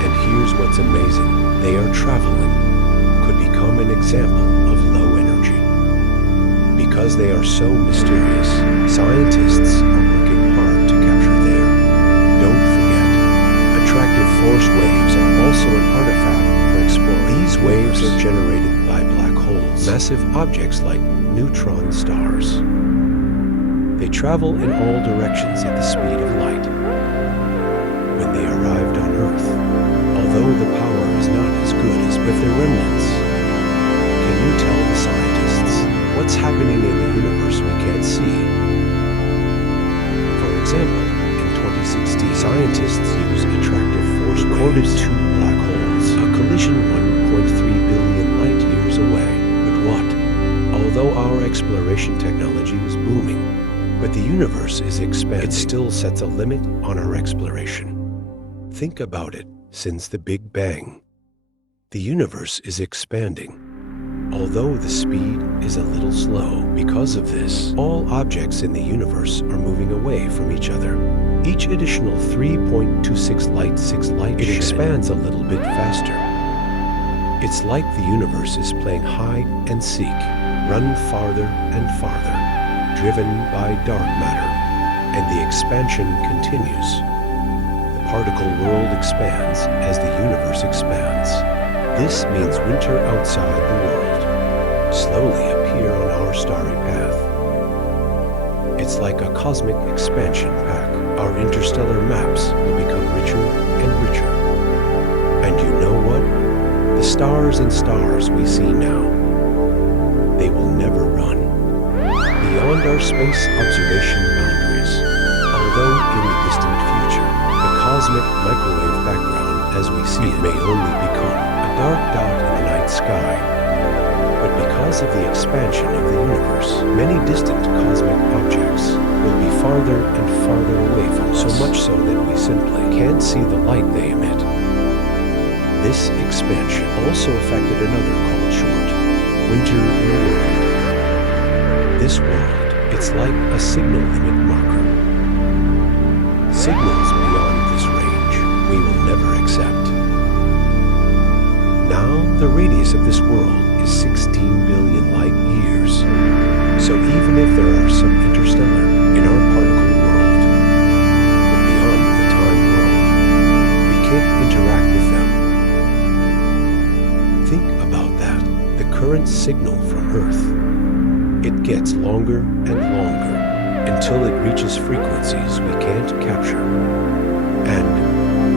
And here's what's amazing. They are traveling, could become an example of low energy. Because they are so mysterious, scientists are working hard to capture their. Don't forget, attractive force waves are also an artifact for exploring. These waves are generated by black holes, massive objects like neutron stars. They travel in all directions at the speed of light. When they arrived on Earth, although the power is not as good as with their remnants, can you tell the scientists what's happening in the universe we can't see? For example, in 2016, scientists used attractive force recorded two black holes, a collision 1.3 billion light years away. But what? Although our exploration technology is booming, but the universe is expanding, it still sets a limit on our exploration. Think about it. Since the Big Bang, the universe is expanding. Although the speed is a little slow, because of this, all objects in the universe are moving away from each other. Each additional 3.26 light, it expands a little bit faster. It's like the universe is playing hide and seek, run farther and farther, driven by dark matter, and the expansion continues. The particle world expands as the universe expands. This means winter outside the world slowly appear on our starry path. It's like a cosmic expansion pack. Our interstellar maps will become richer and richer. And you know what? The stars and stars we see now, they will never run. Beyond our space observation boundaries, although in the distant future, the cosmic microwave background as we see it may only become a dark dot in the night sky. But because of the expansion of the universe, many distant cosmic objects will be farther and farther away from us, so much so that we simply can't see the light they emit. This expansion also affected another called short, winter in the world. This world, it's like a signal limit marker. Signals beyond this range we will never accept. Now, the radius of this world is 16 billion light years. So even if there are some interstellar in our particle world, but beyond the time world, we can't interact with them. Think about that. The current signal from Earth, it gets longer and longer until it reaches frequencies we can't capture. And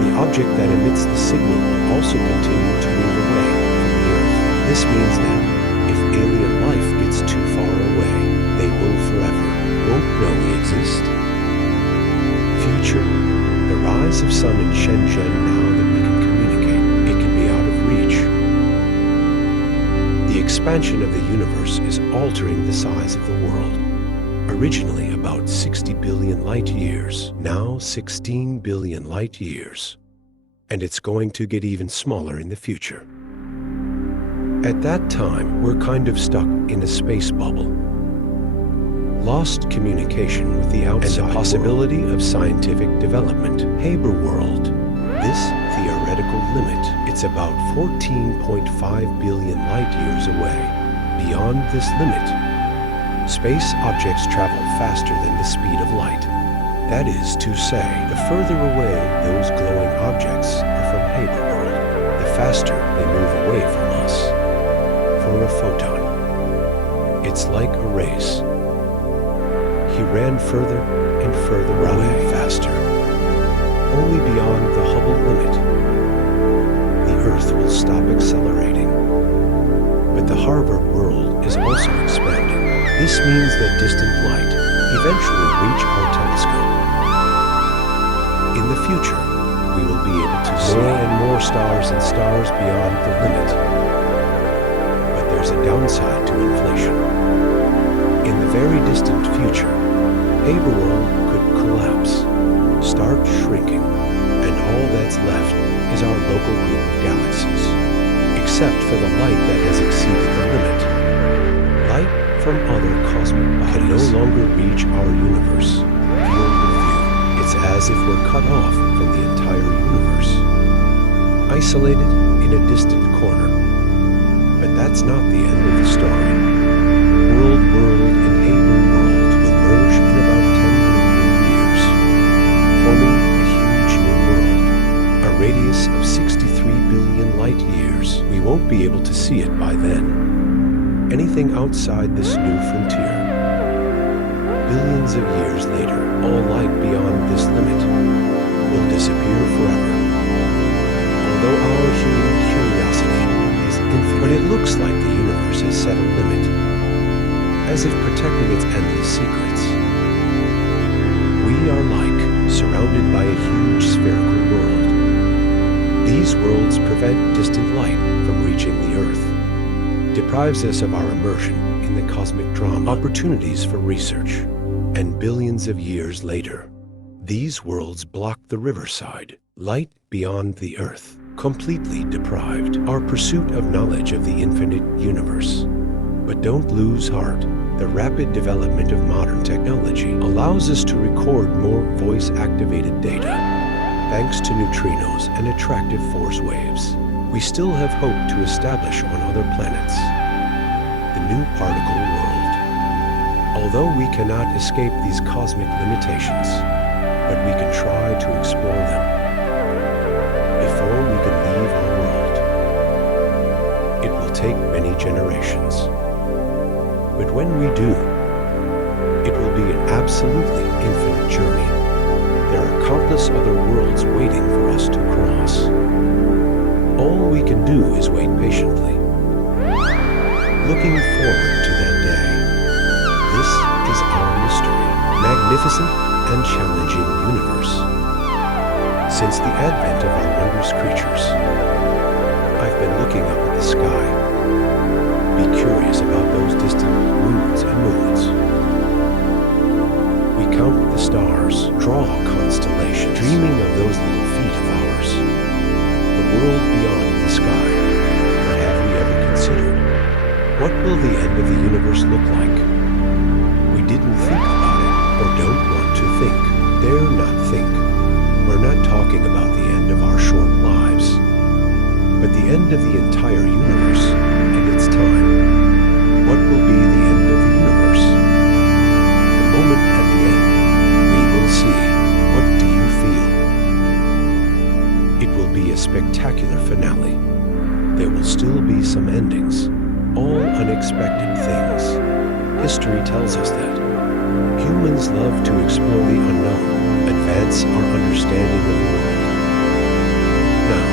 the object that emits the signal will also continue to move away from the Earth. This means that if alien life gets too far away, they will forever won't know we exist. Future, the rise of sun in Shenzhen now that we can communicate, it can be out of reach. The expansion of the universe is altering the size of the world. Originally about 60 billion light years, now 16 billion light years. And it's going to get even smaller in the future. At that time, we're kind of stuck in a space bubble. Lost communication with the outside and the possibility of scientific development. Haber world. This theoretical limit, it's about 14.5 billion light years away. Beyond this limit, Space objects travel faster than the speed of light. That is to say, the further away those glowing objects are from Haber World, the faster they move away from us. For a photon, it's like a race. He ran further and further away, faster, only beyond the Hubble limit. The Earth will stop accelerating. But the Harvard world is also expanding. This means that distant light eventually reach our telescope. In the future, we will be able to see more and more stars and stars beyond the limit. But there's a downside to inflation. In the very distant future, Haber world could collapse, start shrinking, and all that's left is our local group of galaxies, except for the light that has exceeded the limit. Light from other cosmic bodies can no longer reach our universe. Field of view. It's as if we're cut off from the entire universe, isolated in a distant corner. But that's not the end of the story. World and Haber world will merge in about 10 billion years, forming a huge new world, a radius of 63 billion light years. We won't be able to see it by then. Anything outside this new frontier, billions of years later, all light beyond this limit will disappear forever. Although our human curiosity is infinite, but it looks like the universe has set a limit, as if protecting its endless secrets. We are like surrounded by a huge spherical world. These worlds prevent distant light from reaching the Earth, deprives us of our immersion in the cosmic drama, opportunities for research. And billions of years later, these worlds block the riverside, light beyond the Earth, completely deprived our pursuit of knowledge of the infinite universe. But don't lose heart. The rapid development of modern technology allows us to record more voice-activated data. Thanks to neutrinos and attractive force waves, we still have hope to establish on other planets the new particle world. Although we cannot escape these cosmic limitations, but we can try to explore them before we can leave our world. It will take many generations. But when we do, it will be an absolutely infinite journey. There are countless other worlds waiting for us to cross. All we can do is wait patiently, looking forward to that day. This is our mystery, magnificent and challenging universe. Since the advent of our wondrous creatures, I've been looking up at the sky. Be curious about those distant moons and moons. We count the stars, draw constellations, dreaming of those little feet of ours. The world beyond the sky. But have we ever considered, what will the end of the universe look like? We didn't think about it, or don't want to think. Dare not think. We're not talking about the end of our short lives, but the end of the entire universe and its time. What will be the end of the universe? The moment at the end, we will see. What do you feel? It will be a spectacular finale. There will still be some endings, all unexpected things. History tells us that. Humans love to explore the unknown, advance our understanding of the world. Now,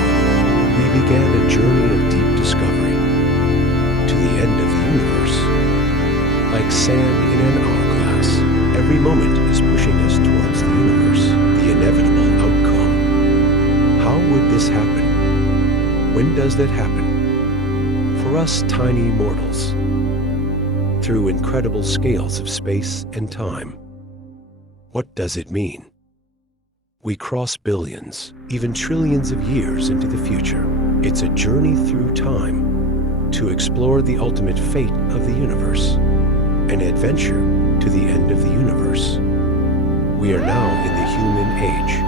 we began a journey of deep discovery to the end of the universe. Like sand in an hourglass, every moment is pushing us towards the universe, the inevitable outcome. How would this happen? When does that happen? For us tiny mortals, through incredible scales of space and time. What does it mean? We cross billions, even trillions of years into the future. It's a journey through time to explore the ultimate fate of the universe, an adventure to the end of the universe. We are now in the human age.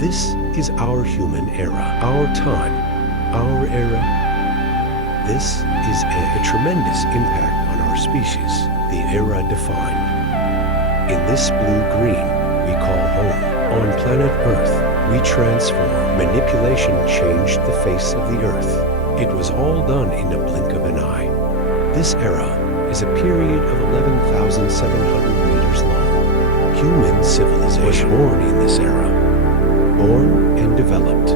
This is our human era, our time, our era. This is a tremendous impact on our species. the era defined. In this blue-green we call home. On planet Earth, we transform. Manipulation changed the face of the Earth. It was all done in a blink of an eye. This era is a period of 11,700 meters long. Human civilization was born in this era. Born and developed.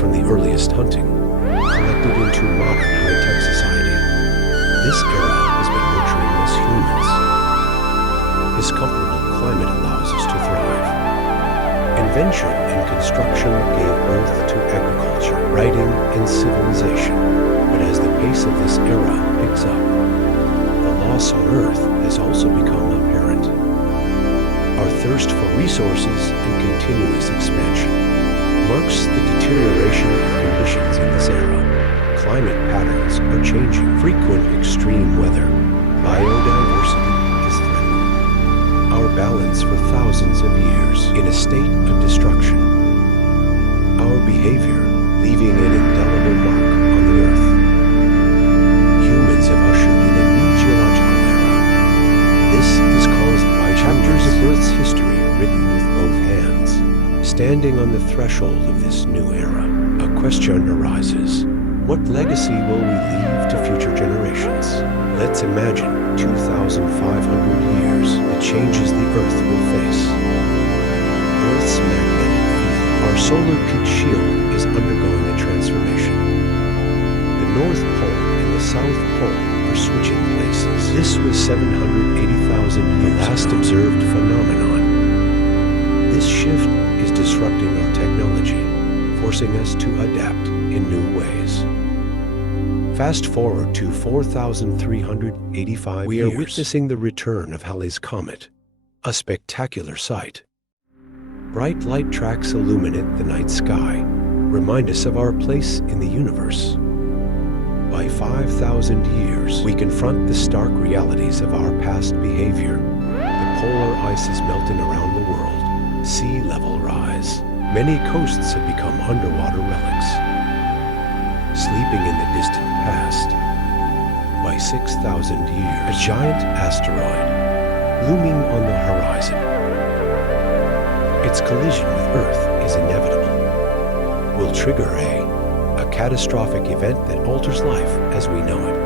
From the earliest hunting, collected into modern high-tech society. This era has been nurturing us humans. His comfortable climate allows us to thrive. Invention and construction gave birth to agriculture, writing, and civilization. But as the pace of this era picks up, the loss on Earth has also become apparent. Our thirst for resources and continuous expansion marks the deterioration of conditions in this era. Climate patterns are changing. Frequent extreme weather. Biodiversity is threatened. Our balance for thousands of years in a state of destruction. Our behavior leaving an indelible mark on the Earth. Humans have ushered in a new geological era. This is caused by chapters of Earth's history written with both hands. Standing on the threshold of this new era, a question arises. What legacy will we leave to future generations? Let's imagine 2,500 years, the changes the Earth will face. Earth's magnetic field, our solar peak shield, is undergoing a transformation. The North Pole and the South Pole are switching places. This was 780,000 years last observed phenomenon. This shift is disrupting our technology, forcing us to adapt in new ways. Fast forward to 4,385 years. We are witnessing the return of Halley's Comet, a spectacular sight. Bright light tracks illuminate the night sky, remind us of our place in the universe. By 5,000 years, we confront the stark realities of our past behavior. The polar ice is melting around the world. Sea level rise. Many coasts have become underwater relics, sleeping in the distant past. By 6,000 years, a giant asteroid looming on the horizon. Its collision with Earth is inevitable. Will trigger a catastrophic event that alters life as we know it.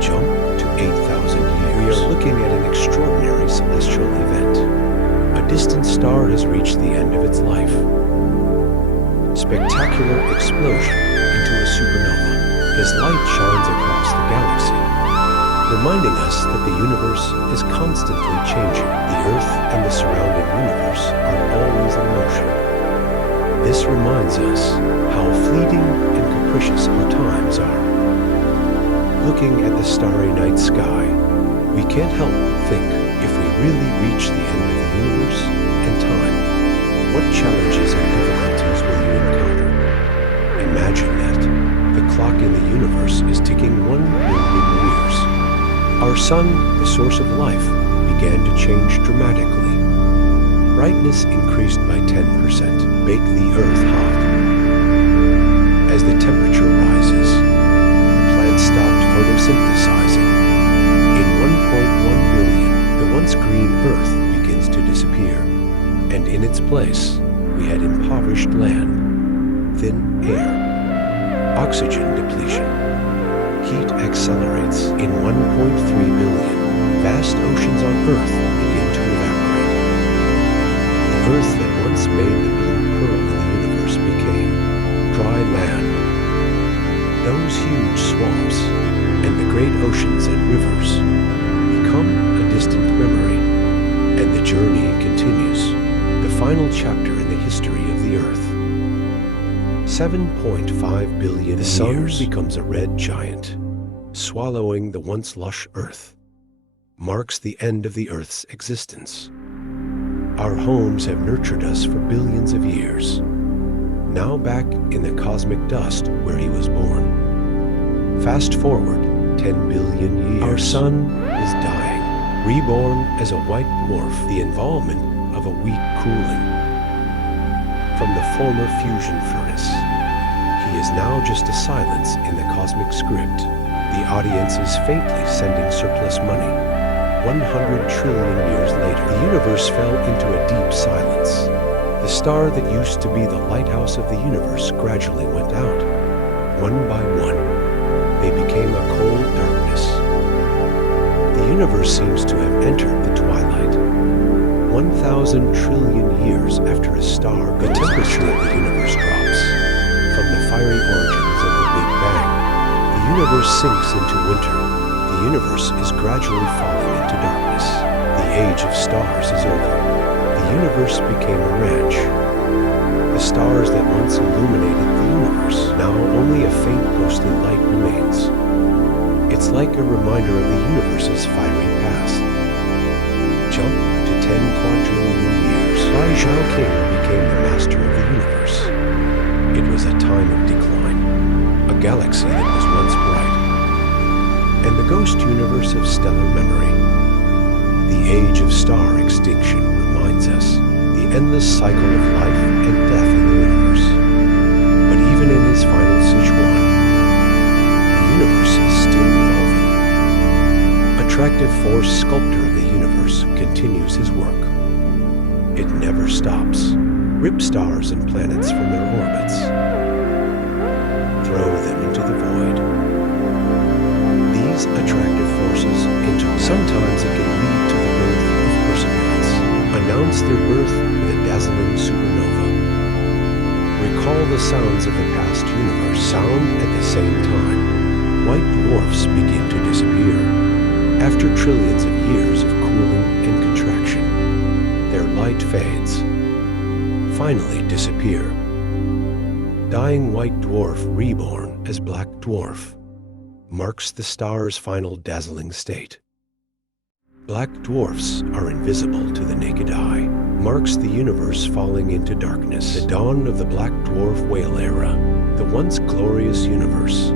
Jump to 8,000 years. We are looking at an extraordinary celestial event. A distant star has reached the end of its life. Spectacular explosion into a supernova. His light shines across the galaxy, reminding us that the universe is constantly changing. The Earth and the surrounding universe are always in motion. This reminds us how fleeting and capricious our times are. Looking at the starry night sky, we can't help but think, if we really reach the end of the universe and time, what challenges and difficulties will you encounter? Imagine that the clock in the universe is ticking 1 billion years. Our sun, the source of life, began to change dramatically. Brightness increased by 10%, bake the Earth hot. As the temperature rises, the plants stopped photosynthesizing. In 1.1 billion, the once green Earth begins to disappear, and in its place, we had impoverished land, thin air, oxygen depletion. Heat accelerates. In 1.3 billion, vast oceans on Earth begin to evaporate. The Earth that once made the blue pearl in the universe became dry land. Those huge swamps and the great oceans and rivers become a distant memory, and the journey continues, the final chapter in the history of the Earth. 7.5 billion years, the sun becomes a red giant, swallowing the once lush Earth. Marks the end of the Earth's existence. Our homes have nurtured us for billions of years, now back in the cosmic dust where he was born. Fast forward 10 billion years. Our sun is dying, reborn as a white dwarf, the involvement of a weak cooling. From the former fusion furnace, he is now just a silence in the cosmic script. The audience is faintly sending surplus money. 100 trillion years later, the universe fell into a deep silence. The star that used to be the lighthouse of the universe gradually went out. One by one, they became a cold darkness. The universe seems to have entered the twilight. 1,000 trillion years after a star, the temperature of the universe drops. From the fiery origins of the Big Bang, the universe sinks into winter. The universe is gradually falling into darkness. The age of stars is over. The universe became a ranch. The stars that once illuminated the universe, now only a faint ghostly light remains. It's like a reminder of the universe's fiery past. Jump to 10 quadrillion years. Hai Zhao King became the master of the universe. It was a time of decline, a galaxy that was once bright, and the ghost universe of stellar memory. The age of star extinction reminds us the endless cycle of life and death in the universe. But even in his final Sichuan, the universe is still evolving. Attractive force sculptor of the universe continues his work. It never stops. Rip stars and planets from their orbits. Throw them into the void. These attractive forces sometimes it can lead to the birth of perseverance. Announce their birth with a dazzling supernova. Recall the sounds of the past universe. Sound at the same time. White dwarfs begin to disappear. After trillions of years of cooling and contraction, their light fades. Finally disappear. Dying white dwarf reborn as black dwarf marks the star's final dazzling state. Black dwarfs are invisible to the naked eye, marks the universe falling into darkness, the dawn of the black dwarf whale era, the once glorious universe.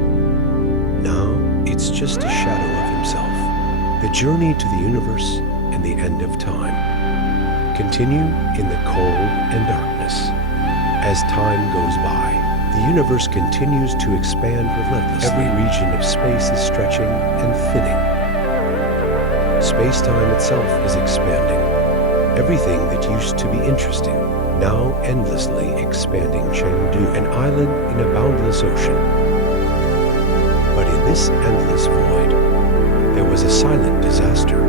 Now it's just a shadow of himself, the journey to the universe and the end of time. Continue in the cold and darkness. As time goes by, the universe continues to expand relentlessly. Every region of space is stretching and thinning. Space-time itself is expanding. Everything that used to be interesting, now endlessly expanding. Chengdu, an island in a boundless ocean. But in this endless void, there was a silent disaster.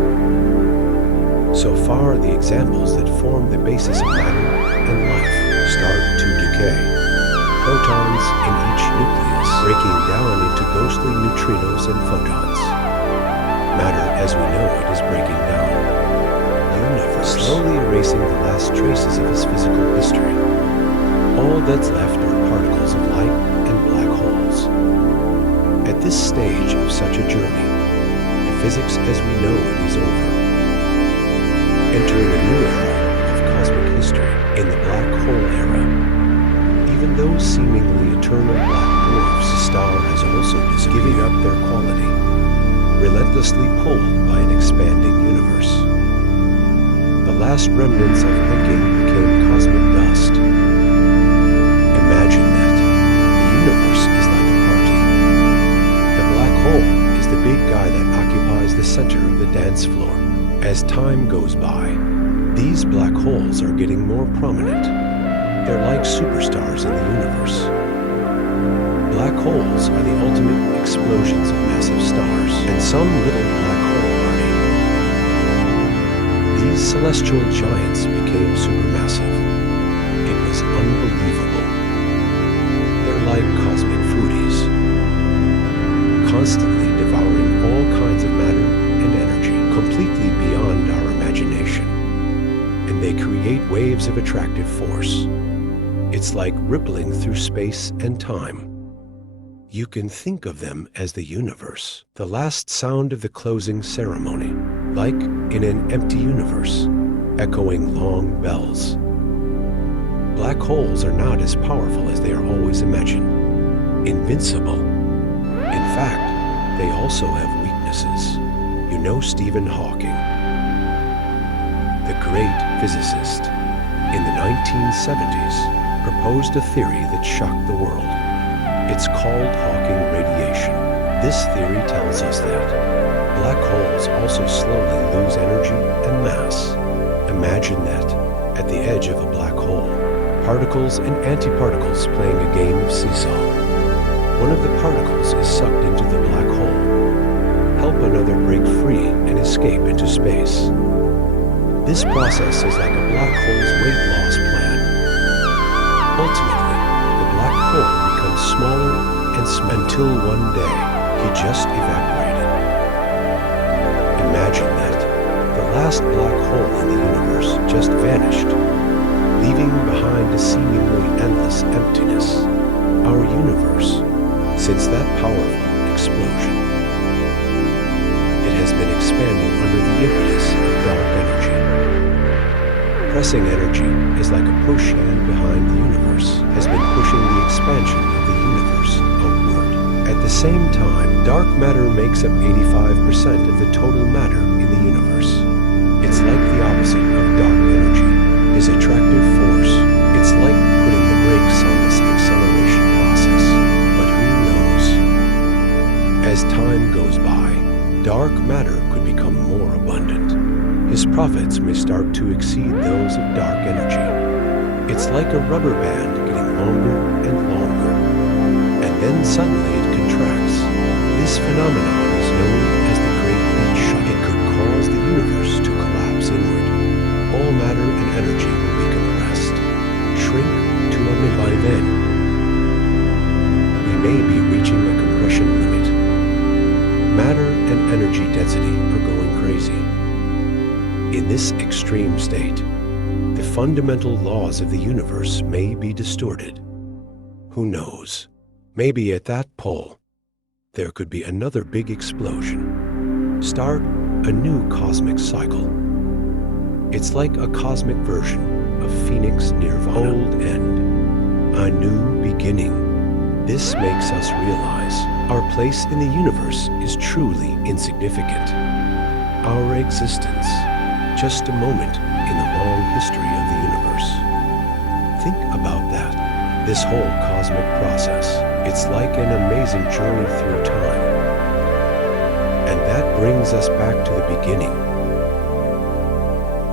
So far, the examples that form the basis of matter and life start to decay. Protons in each nucleus breaking down into ghostly neutrinos and photons. Matter as we know it is breaking down. Universe slowly erasing the last traces of its physical history. All that's left are particles of light and black holes. At this stage of such a journey, the physics as we know it is over. Entering a new era of cosmic history in the black hole era. Even those seemingly eternal black dwarfs, the star has also disappeared, giving up their quality, relentlessly pulled by an expanding universe. The last remnants of Peking became cosmic dust. Imagine that. The universe is like a party. The black hole is the big guy that occupies the center of the dance floor. As time goes by, these black holes are getting more prominent. They're like superstars in the universe. Black holes are the ultimate explosions of massive stars, and some little black hole party. These celestial giants became supermassive. It was unbelievable. They're like cosmic foodies, constantly devouring all kinds of matter and energy, completely beyond our imagination. And they create waves of attractive force. It's like rippling through space and time. You can think of them as the universe, the last sound of the closing ceremony, like in an empty universe, echoing long bells. Black holes are not as powerful as they are always imagined. Invincible. In fact, they also have weaknesses. You know Stephen Hawking, the great physicist, in the 1970s, proposed a theory that shocked the world. It's called Hawking radiation. This theory tells us that black holes also slowly lose energy and mass. Imagine that, at the edge of a black hole, particles and antiparticles playing a game of seesaw. One of the particles is sucked into the black hole. Help another break free and escape into space. This process is like a black hole's weight loss plan. Ultimately, the black hole becomes smaller and smaller until one day he just evaporated. Imagine that the last black hole in the universe just vanished, leaving behind a seemingly endless emptiness. Our universe, since that powerful explosion, it has been expanding under the impetus of dark energy. Pressing energy is like a push hand behind the universe, has been pushing the expansion of the universe outward. At the same time, dark matter makes up 85% of the total matter in the universe. It's like the opposite of dark energy, his attractive force. It's like putting the brakes on this acceleration process. But who knows? As time goes by, dark matter could become more abundant. His profits may start to exceed those of dark energy. It's like a rubber band getting longer and longer, and then suddenly it contracts. This phenomenon is known as the Great Beach Shut. It could cause the universe to collapse inward. All matter and energy will be compressed, shrink to a minimum. By then, we may be reaching a compression limit. Matter and energy density are going crazy. In this extreme state, the fundamental laws of the universe may be distorted. Who knows? Maybe at that pole, there could be another big explosion. Start a new cosmic cycle. It's like a cosmic version of Phoenix Nirvana. Old end, a new beginning. This makes us realize our place in the universe is truly insignificant. Our existence, just a moment in the long history of the universe. Think about that. This whole cosmic process, it's like an amazing journey through time. And that brings us back to the beginning.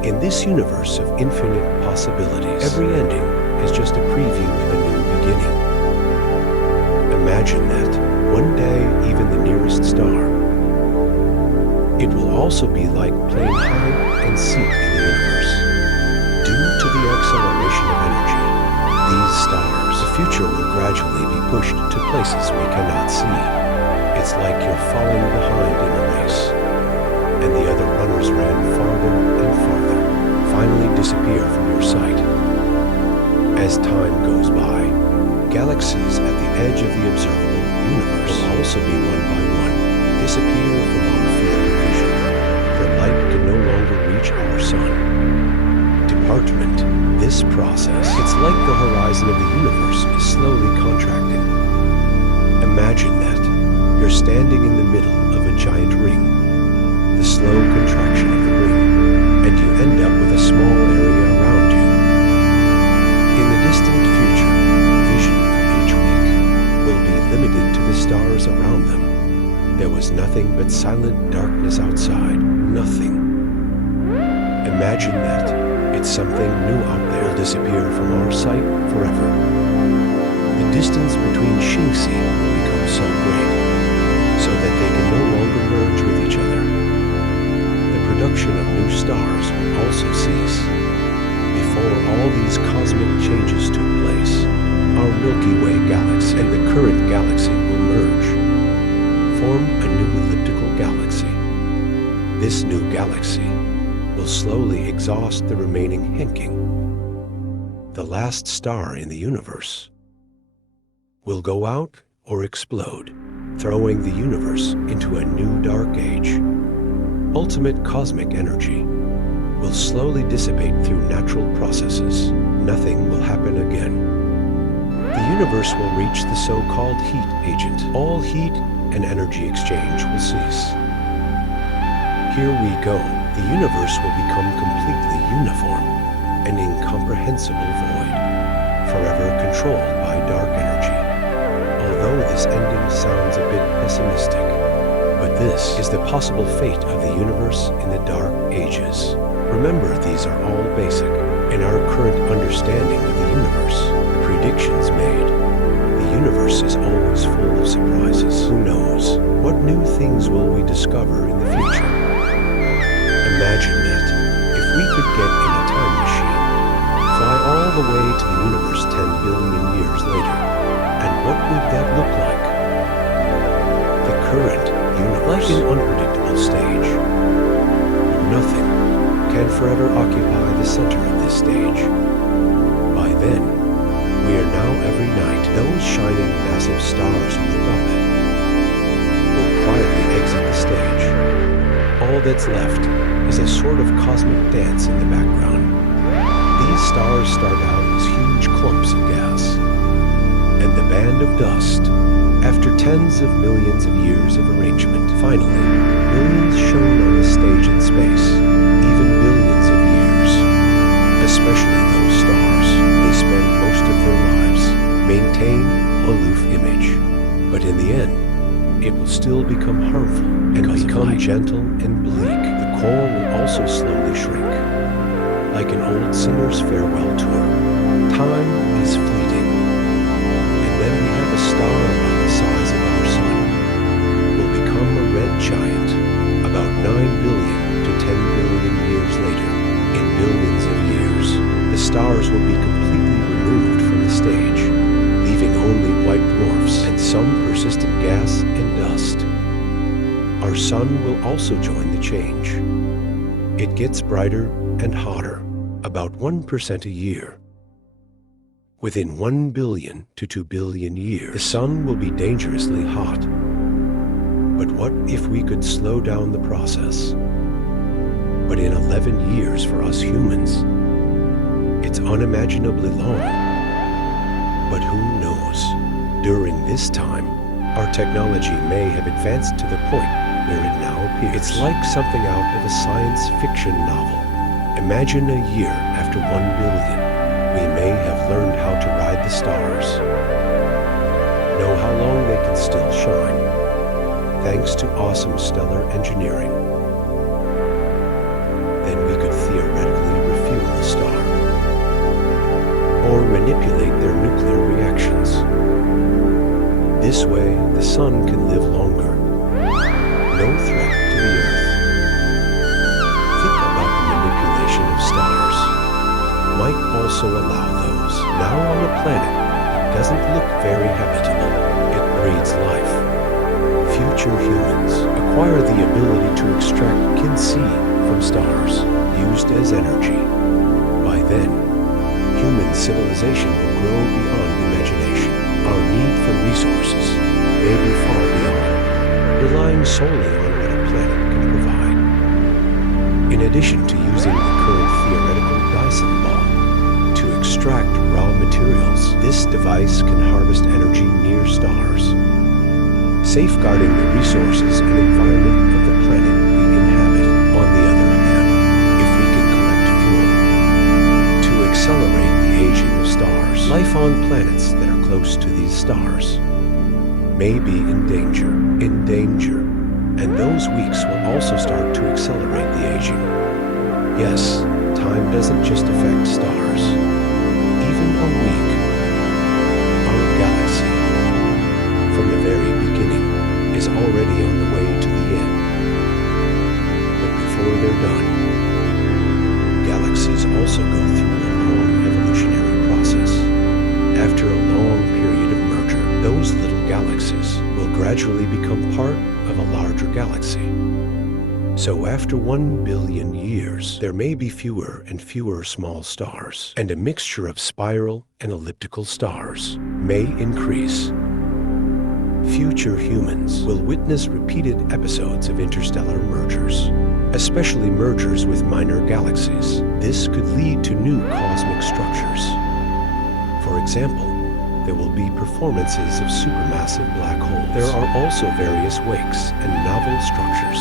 In this universe of infinite possibilities, every ending is just a preview of a new beginning. Imagine that, one day even the nearest star. It will also be like playing hide and seek in the universe. Due to the acceleration of energy, these stars, the future will gradually be pushed to places we cannot see. It's like you're falling behind in a race, and the other runners ran farther and farther, finally disappear from your sight. As time goes by, galaxies at the edge of the observable universe will also be one by one disappear from our field of vision. Their light can no longer reach our sun. Department, this process, it's like the horizon of the universe is slowly contracting. Imagine that you're standing in the middle of a giant ring, the slow contraction of the ring, and you end up with a small area around you. In the distant future, vision for each week will be limited to the stars around them. There was nothing but silent darkness outside, nothing. Imagine that it's something new out there will disappear from our sight forever. The distance between Shinxi will become so great, so that they can no longer merge with each other. The production of new stars will also cease. Before all these cosmic changes took place, our Milky Way galaxy and the current galaxy will merge, form a new elliptical galaxy. This new galaxy will slowly exhaust the remaining hinking. The last star in the universe will go out or explode, throwing the universe into a new dark age. Ultimate cosmic energy will slowly dissipate through natural processes. Nothing will happen again. The universe will reach the so-called heat agent. All heat and energy exchange will cease. Here we go. The universe will become completely uniform, an incomprehensible void, forever controlled by dark energy. Although know this ending sounds a bit pessimistic, but this is the possible fate of the universe in the dark ages. Remember, these are all basic. In our current understanding of the universe, the predictions made, the universe is always full of surprises. Who knows? What new things will we discover in the future? Imagine that if we could get in a time machine, fly all the way to the universe 10 billion years later, and what would that look like? The current universe, like an unpredictable stage. Nothing can forever occupy the center of this stage. By then, we are now every night. Those shining massive stars you look up at will quietly exit the stage. All that's left is a sort of cosmic dance in the background. These stars start out as huge clumps of gas, and the band of dust. After tens of millions of years of arrangement, finally, millions shone on the stage in space, even billions of years. Especially those stars, they spend most of their lives maintain aloof image. But in the end, it will still become harmful and become gentle and bleak. The core will also slowly shrink. Like an old singer's farewell tour, time is fleeting. And then we have a star about the size of our sun will become a red giant about 9 billion to 10 billion years later. In billions of years, the stars will be completely removed from the stage, leaving only white dwarfs and some persistent gas and dust. Our sun will also join the change. It gets brighter and hotter, about 1% a year. Within 1 billion to 2 billion years, the sun will be dangerously hot. But what if we could slow down the process? But in 11 years for us humans, it's unimaginably long. But who knows? During this time, our technology may have advanced to the point where it now appears. It's like something out of a science fiction novel. Imagine a year after 1 billion, we may have learned how to ride the stars, know how long they can still shine, thanks to awesome stellar engineering. Then we could theoretically refuel the star, or manipulate their nuclear reactions. This way, the sun can live longer. No threat to the Earth. Think about the manipulation of stars. Might also allow those now on a planet that doesn't look very habitable. It breeds life. Future humans acquire the ability to extract Kin-C from stars, used as energy. By then, human civilization will grow beyond imagination. Our need for resources may be far beyond, relying solely on what a planet can provide. In addition to using the current theoretical Dyson ball to extract raw materials, this device can harvest energy near stars, safeguarding the resources and environment of the planet we inhabit. On the other hand, if we can collect fuel to accelerate the aging of stars, life on planets that are close to these stars may be in danger, and those weeks will also start to accelerate the aging. Yes, time doesn't just affect stars. Even a week, our galaxy, from the very beginning, is already on the way to the end. But before they're done, galaxies also go through a long evolutionary process. After a long period of merger, those little galaxies will gradually become part of a larger galaxy. So after 1 billion years, there may be fewer and fewer small stars, and a mixture of spiral and elliptical stars may increase. Future humans will witness repeated episodes of interstellar mergers, especially mergers with minor galaxies. This could lead to new cosmic structures. For example, there will be performances of supermassive black holes. There are also various wakes and novel structures,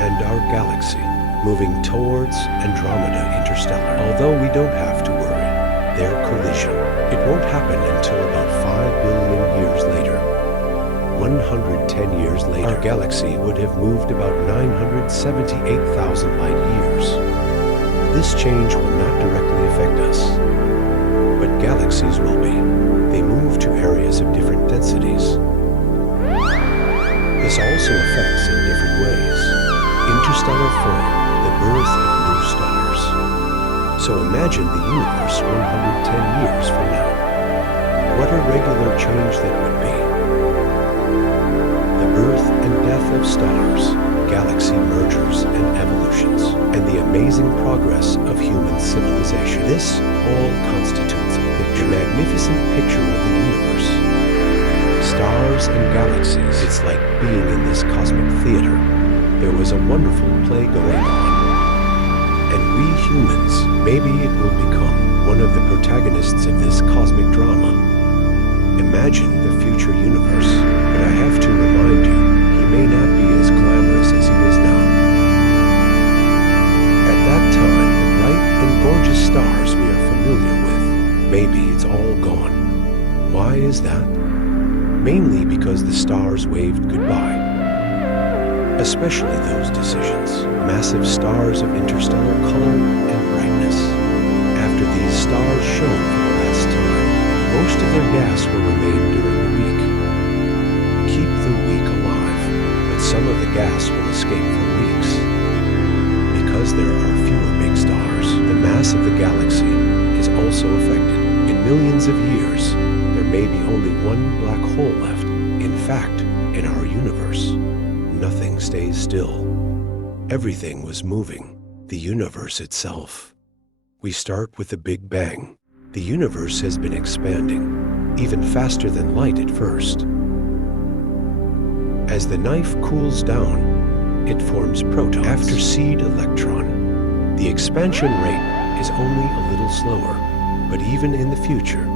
and our galaxy moving towards Andromeda Interstellar. Although we don't have to worry, their collision, it won't happen until about 5 billion years later. 110 years later, our galaxy would have moved about 978,000 light years. This change will not directly affect us, but galaxies will be. They move to areas of different densities. This also affects in different ways. Interstellar form, the birth of new stars. So imagine the universe 110 years from now. What a regular change that would be. The birth and death of stars, galaxy mergers and evolutions, and the amazing progress of human civilization. This all constitutes a picture, a magnificent picture of the universe. Stars and galaxies, it's like being in this cosmic theater. There was a wonderful play going on. And we humans, maybe it will become one of the protagonists of this cosmic drama. Imagine the future universe, but I have to remind you, he may not be as glamorous as he is now. At that time, the bright and gorgeous stars we are familiar with, maybe it's all gone. Why is that? Mainly because the stars waved goodbye. Especially those decisions, massive stars of interstellar color and brightness. After these stars shone for the last time, most of their gas will remain during the week. Keep the week alive, but some of the gas will escape for weeks. Because there are fewer big stars, the mass of the galaxy is also affected. In millions of years, there may be only one black hole left. In fact, in our universe, nothing stays still. Everything was moving, the universe itself. We start with the Big Bang. The universe has been expanding, even faster than light at first. As the knife cools down, it forms protons. After seed electron, the expansion rate is only a little slower, but even in the future.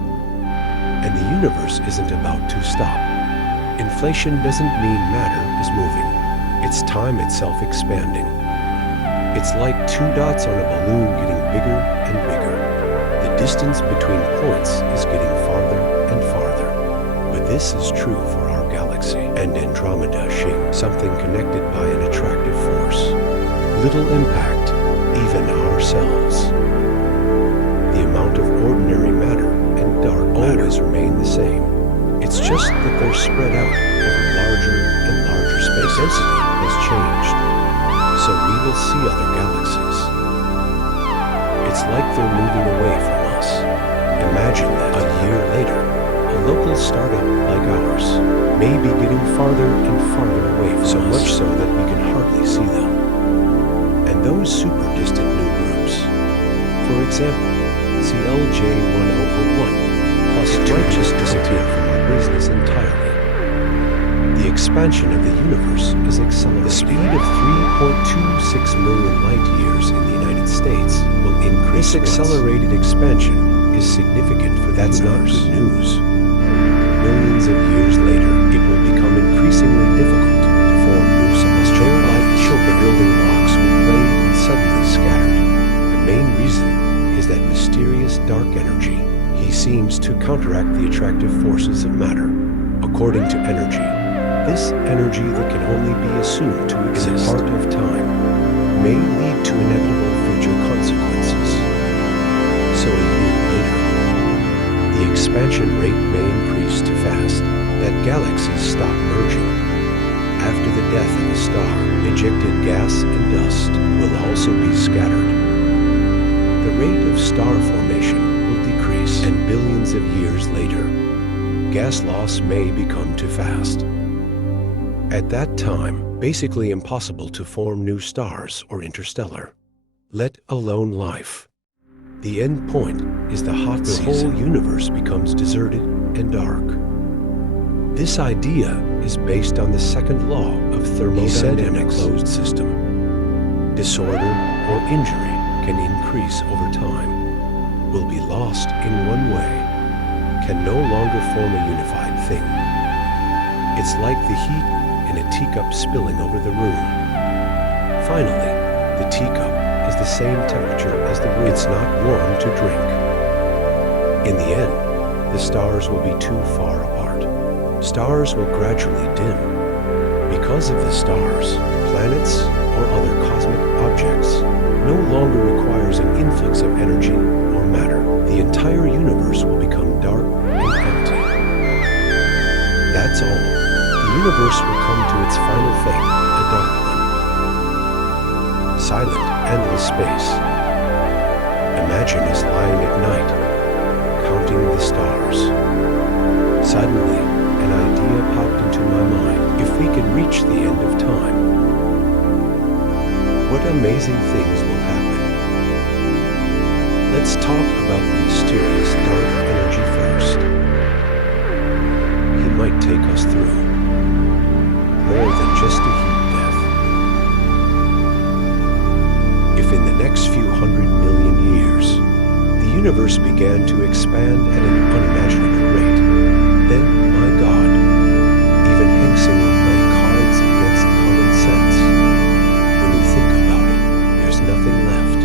And the universe isn't about to stop. Inflation doesn't mean matter is moving. It's time itself expanding. It's like two dots on a balloon getting bigger and bigger. The distance between points is getting farther and farther. But this is true for our galaxy and Andromeda Shing, something connected by an attractive force. Little impact, even ourselves. The amount of ordinary matter and dark matter always remain the same. It's just that they're spread out over larger and larger space. Density has changed, so we will see other galaxies. It's like they're moving away from us. Imagine that a year later, a local startup like ours may be getting farther and farther away from us, so much so that we can hardly see them. And those super distant new groups, for example, CLJ1001, plus it might just disappear from our business entirely. The expansion of the universe is accelerating. The speed of 3.26 million light years in the United States will increase. This accelerated expansion is significant for that's not good news. Millions of years later, it will become increasingly difficult to form new celestial bodies. The building blocks will play and suddenly scattered. The main reason is that mysterious dark energy. He seems to counteract the attractive forces of matter. According to energy, this energy that can only be assumed to exist, part of time, may lead to inevitable future consequences. So a year later, the expansion rate may increase too fast, that galaxies stop merging. After the death of a star, ejected gas and dust will also be scattered. The rate of star formation will decrease, and billions of years later, gas loss may become too fast. At that time, basically impossible to form new stars or interstellar, let alone life. The end point is the hot season. The whole universe becomes deserted and dark. This idea is based on the second law of thermodynamics. In a closed system, disorder or injury can increase over time, will be lost in one way, can no longer form a unified thing. It's like the heat in a teacup spilling over the room. Finally, the teacup is the same temperature as the room. It's not warm to drink. In the end, the stars will be too far apart. Stars will gradually dim. Because of the stars, planets, or other cosmic objects no longer requires an influx of energy or matter. The entire universe will become dark and empty. That's all. The universe will come to its final fate, a dark one. Silent, endless space. Imagine us lying at night, counting the stars. Suddenly, an idea popped into my mind. If we could reach the end of time, what amazing things will happen? Let's talk about the mysterious dark energy first. He might take us through more than just a heat death. If in the next few 100 million years, the universe began to expand at an unimaginable rate, then, my God, even Hensing will play cards against common sense. When you think about it, there's nothing left.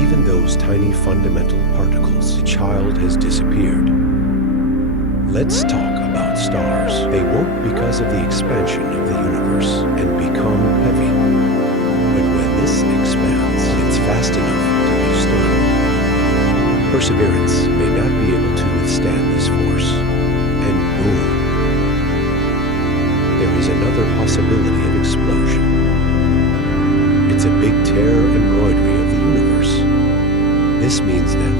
Even those tiny fundamental particles. The child has disappeared. Let's talk about stars. They won't because of the expansion of the universe and become heavy. But when this expands, it's fast enough to be stood. Perseverance may not be able to withstand this force. And boom. There is another possibility of explosion. It's a big tear embroidery of the universe. This means that,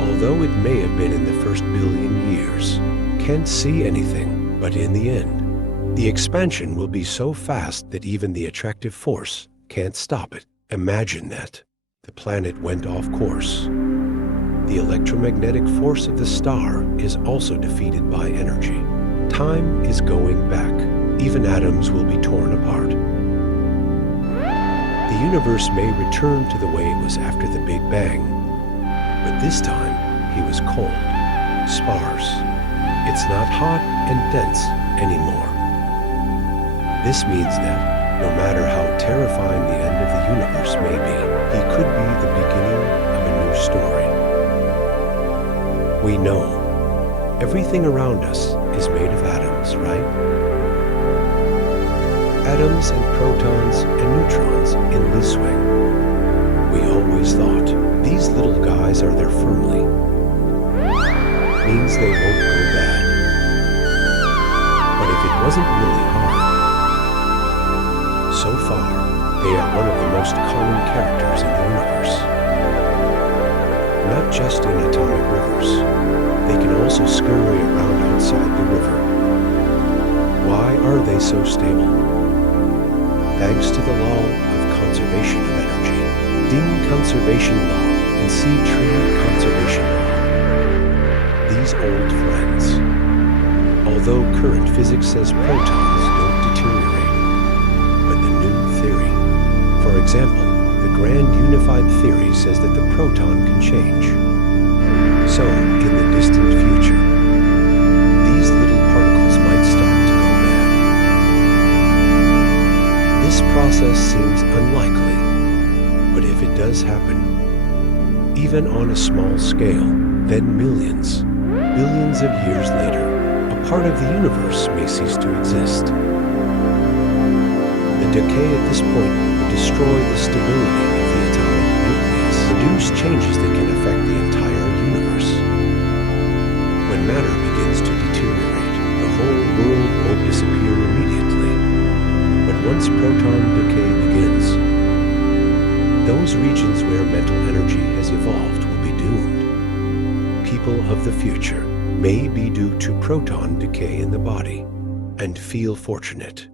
although it may have been in the first billion years, can't see anything, but in the end, the expansion will be so fast that even the attractive force can't stop it. Imagine that. The planet went off course. The electromagnetic force of the star is also defeated by energy. Time is going back. Even atoms will be torn apart. The universe may return to the way it was after the Big Bang, but this time he was cold, sparse. It's not hot and dense anymore. This means that, no matter how terrifying the end of the universe may be, he could be the beginning of a new story. We know everything around us is made of atoms, right? Atoms and protons and neutrons in Liswing. We always thought these little guys are there firmly. Means they won't go bad. But if it wasn't really hard, so far they are one of the most common characters in the universe. Not just in atomic rivers, they can also scurry around outside the river. Why are they so stable? Thanks to the law of conservation of energy, Ding conservation law and seed tree conservation law. These old friends. Although current physics says protons don't deteriorate, but the new theory. For example, the grand unified theory says that the proton can change. So, in the distant future, these little particles might start to go bad. This process seems unlikely, but if it does happen, even on a small scale, then millions, billions of years later, a part of the universe may cease to exist. The decay at this point would destroy the stability of the atomic nucleus, produce changes that can affect the entire universe. When matter begins to deteriorate, the whole world won't disappear immediately. But once proton decay begins, those regions where mental energy has evolved will be doomed. People of the future may be due to proton decay in the body and feel fortunate.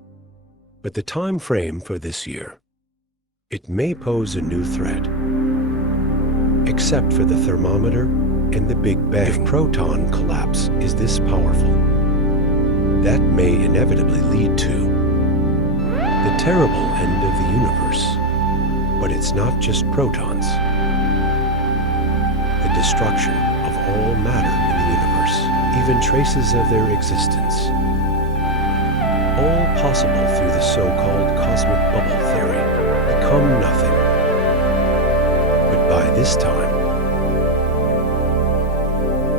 But the time frame for this year, it may pose a new threat. Except for the thermometer and the Big Bang. If proton collapse is this powerful, that may inevitably lead to the terrible end of the universe. But it's not just protons. The destruction of all matter in the universe, even traces of their existence. All possible through the so-called cosmic bubble theory, become nothing. But by this time,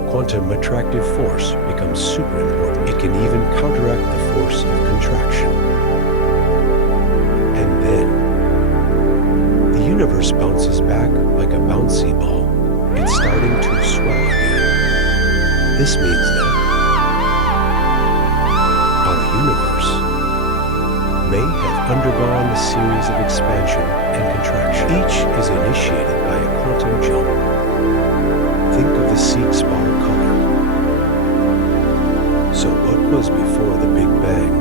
quantum attractive force becomes super important. It can even counteract the force of contraction. And then, the universe bounces back like a bouncy ball. It's starting to swell again. This means that our universe may have undergone a series of expansion and contraction. Each is initiated by a quantum jump. Think of the seed-spar color. So what was before the Big Bang?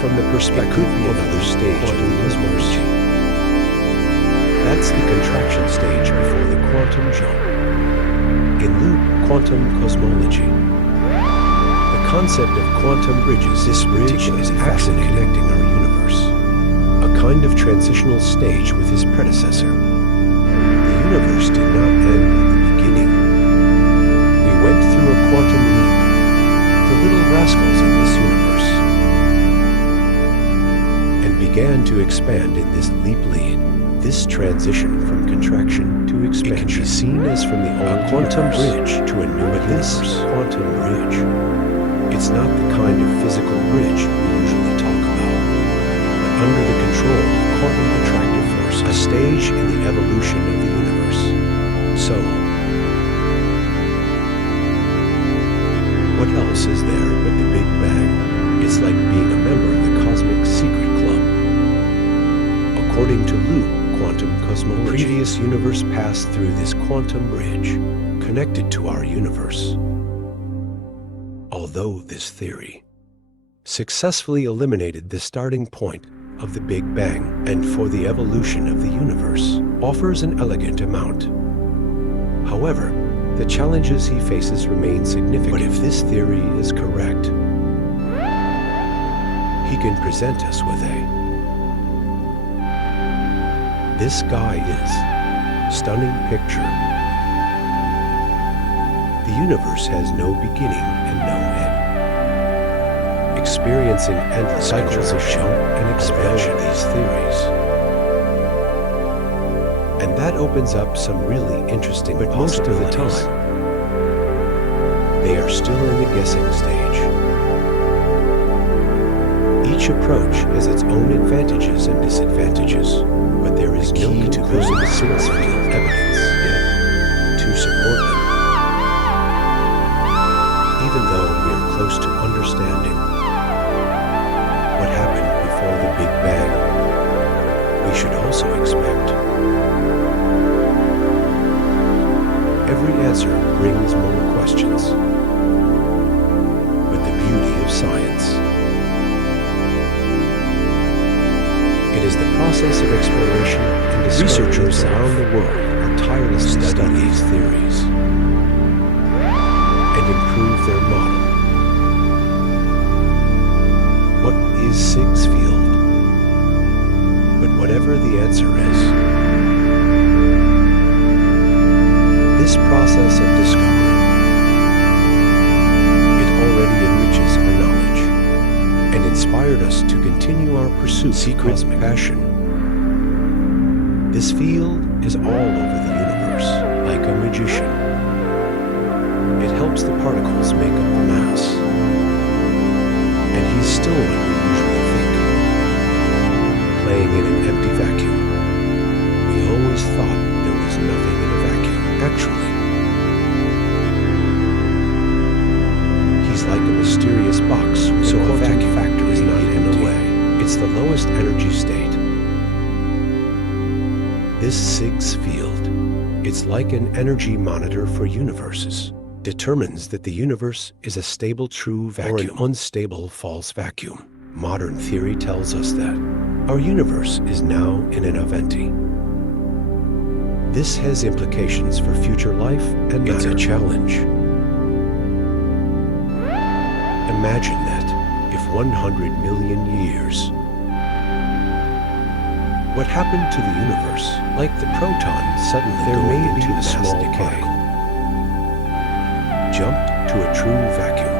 From the perspective could be another stage of cosmology. That's the contraction stage before the quantum jump. In loop quantum cosmology, the concept of quantum bridges, this bridge is actually connecting our universe, a kind of transitional stage with his predecessor. The universe did not end at the beginning. We went through a quantum leap, the little rascals in this universe, and began to expand in this leap lead. This transition from contraction to expansion, it can be seen as from the old quantum bridge to a new universe. Quantum bridge. It's not the kind of physical bridge we usually talk about, but under the control of quantum attractive force, a stage in the evolution of the universe. So, what else is there but the Big Bang? It's like being a member of the Cosmic Secret Club. According to Luke, quantum cosmology, the previous universe passed through this quantum bridge, connected to our universe. Although this theory successfully eliminated the starting point of the Big Bang and for the evolution of the universe, offers an elegant amount. However, the challenges he faces remain significant. But if this theory is correct, he can present us with this guy is stunning picture. The universe has no beginning and no end, experiencing endless cycles of jump and expansion of these theories. And that opens up some really interesting but most of the time, they are still in the guessing stage. Each approach has its own advantages and disadvantages, but there is no key to using science field evidence yet to support them. Even though we are close to understanding what happened before the Big Bang, we should also expect every answer brings more questions. But the beauty of science, it is the process of exploration and discovery. Researchers around the world are tirelessly studying these theories and improve their model. What is Higgs field? But whatever the answer is, this process of discovery, it already enriches our knowledge and inspired us to continue our pursuit of cosmic passion. This field is all over the universe, like a magician. It helps the particles make up the mass. And he's still what we usually think, playing in an empty vacuum. We always thought there was nothing in a vacuum. Actually, he's like a mysterious box, so a vacuum factor is not in a way. It's the lowest energy state. This Higgs field, it's like an energy monitor for universes, determines that the universe is a stable true vacuum or an unstable false vacuum. Modern theory tells us that our universe is now in an eventi. This has implications for future life and matter. It's a challenge. Imagine that if 100 million years, what happened to the universe? Like the proton suddenly there may be a small particle jumped to a true vacuum.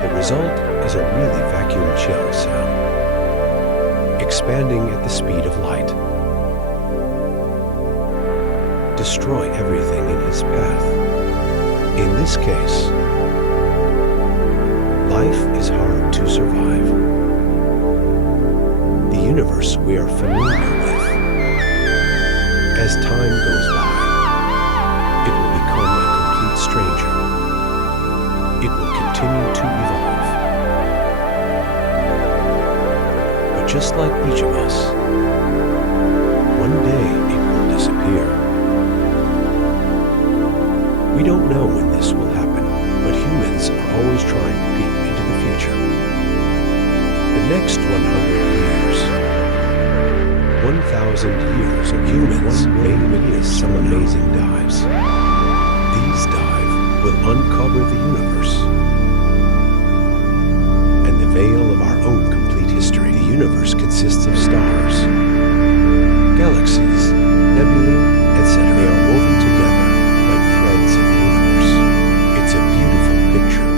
The result is a really vacuum chill sound, expanding at the speed of light. Destroy everything in his path. In this case, universe we are familiar with. As time goes by, it will become a complete stranger. It will continue to evolve. But just like each of us, one day it will disappear. We don't know when this will happen, but humans are always trying to peek into the future. The next 100 years, 1,000 years of humans may witness some amazing dives. These dives will uncover the universe and the veil of our own complete history. The universe consists of stars, galaxies, nebulae, etc. They are woven together like threads of the universe. It's a beautiful picture.